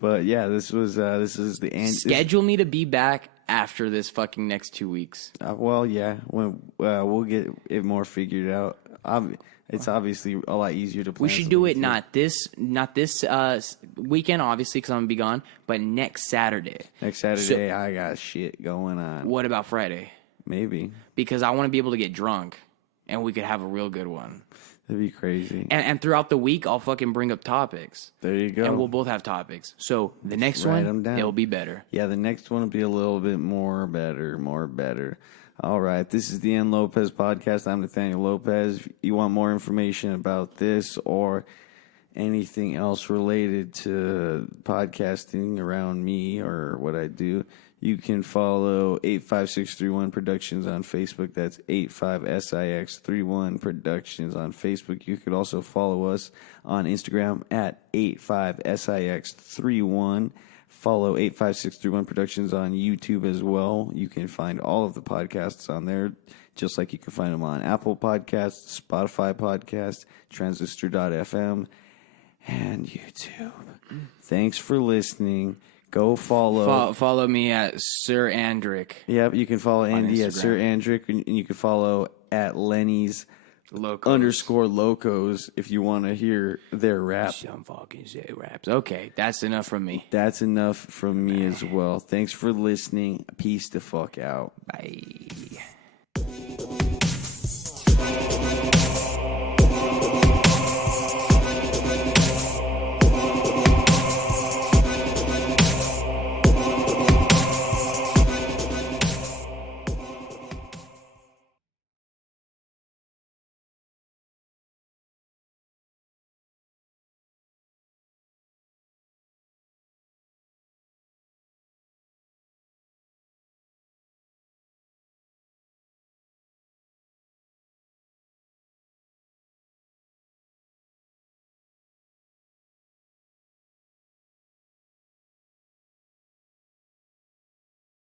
But yeah, this is the end. Schedule me to be back after this fucking next 2 weeks. Well, yeah, when we'll get it more figured out. It's obviously a lot easier to plan. We should do it not this weekend, obviously, because I'm gonna be gone, but next Saturday. Next Saturday, I got shit going on. What about Friday? Maybe, because I want to be able to get drunk and we could have a real good one. That'd be crazy. And throughout the week, I'll fucking bring up topics. There you go. And we'll both have topics. So the next write one, 'em down. it'll be better. Yeah, the next one will be a little bit more better. All right, this is the N Lopez Podcast. I'm Nathaniel Lopez. If you want more information about this or anything else related to podcasting around me or what I do, you can follow 85631 Productions on Facebook. That's 85SIX31 Productions on Facebook. You could also follow us on Instagram at 85SIX31. Follow 85631 Productions on YouTube as well. You can find all of the podcasts on there, just like you can find them on Apple Podcasts, Spotify Podcasts, Transistor.fm, and YouTube. Thanks for listening. Go follow. Follow me at Sir Andrick. Yep, you can follow Andy at Instagram. Sir Andrick, and you can follow at Lenny's _Locos if you want to hear their rap. Some fucking say raps. Okay, that's enough from me. That's enough from me as well. Thanks for listening. Peace the fuck out. Bye.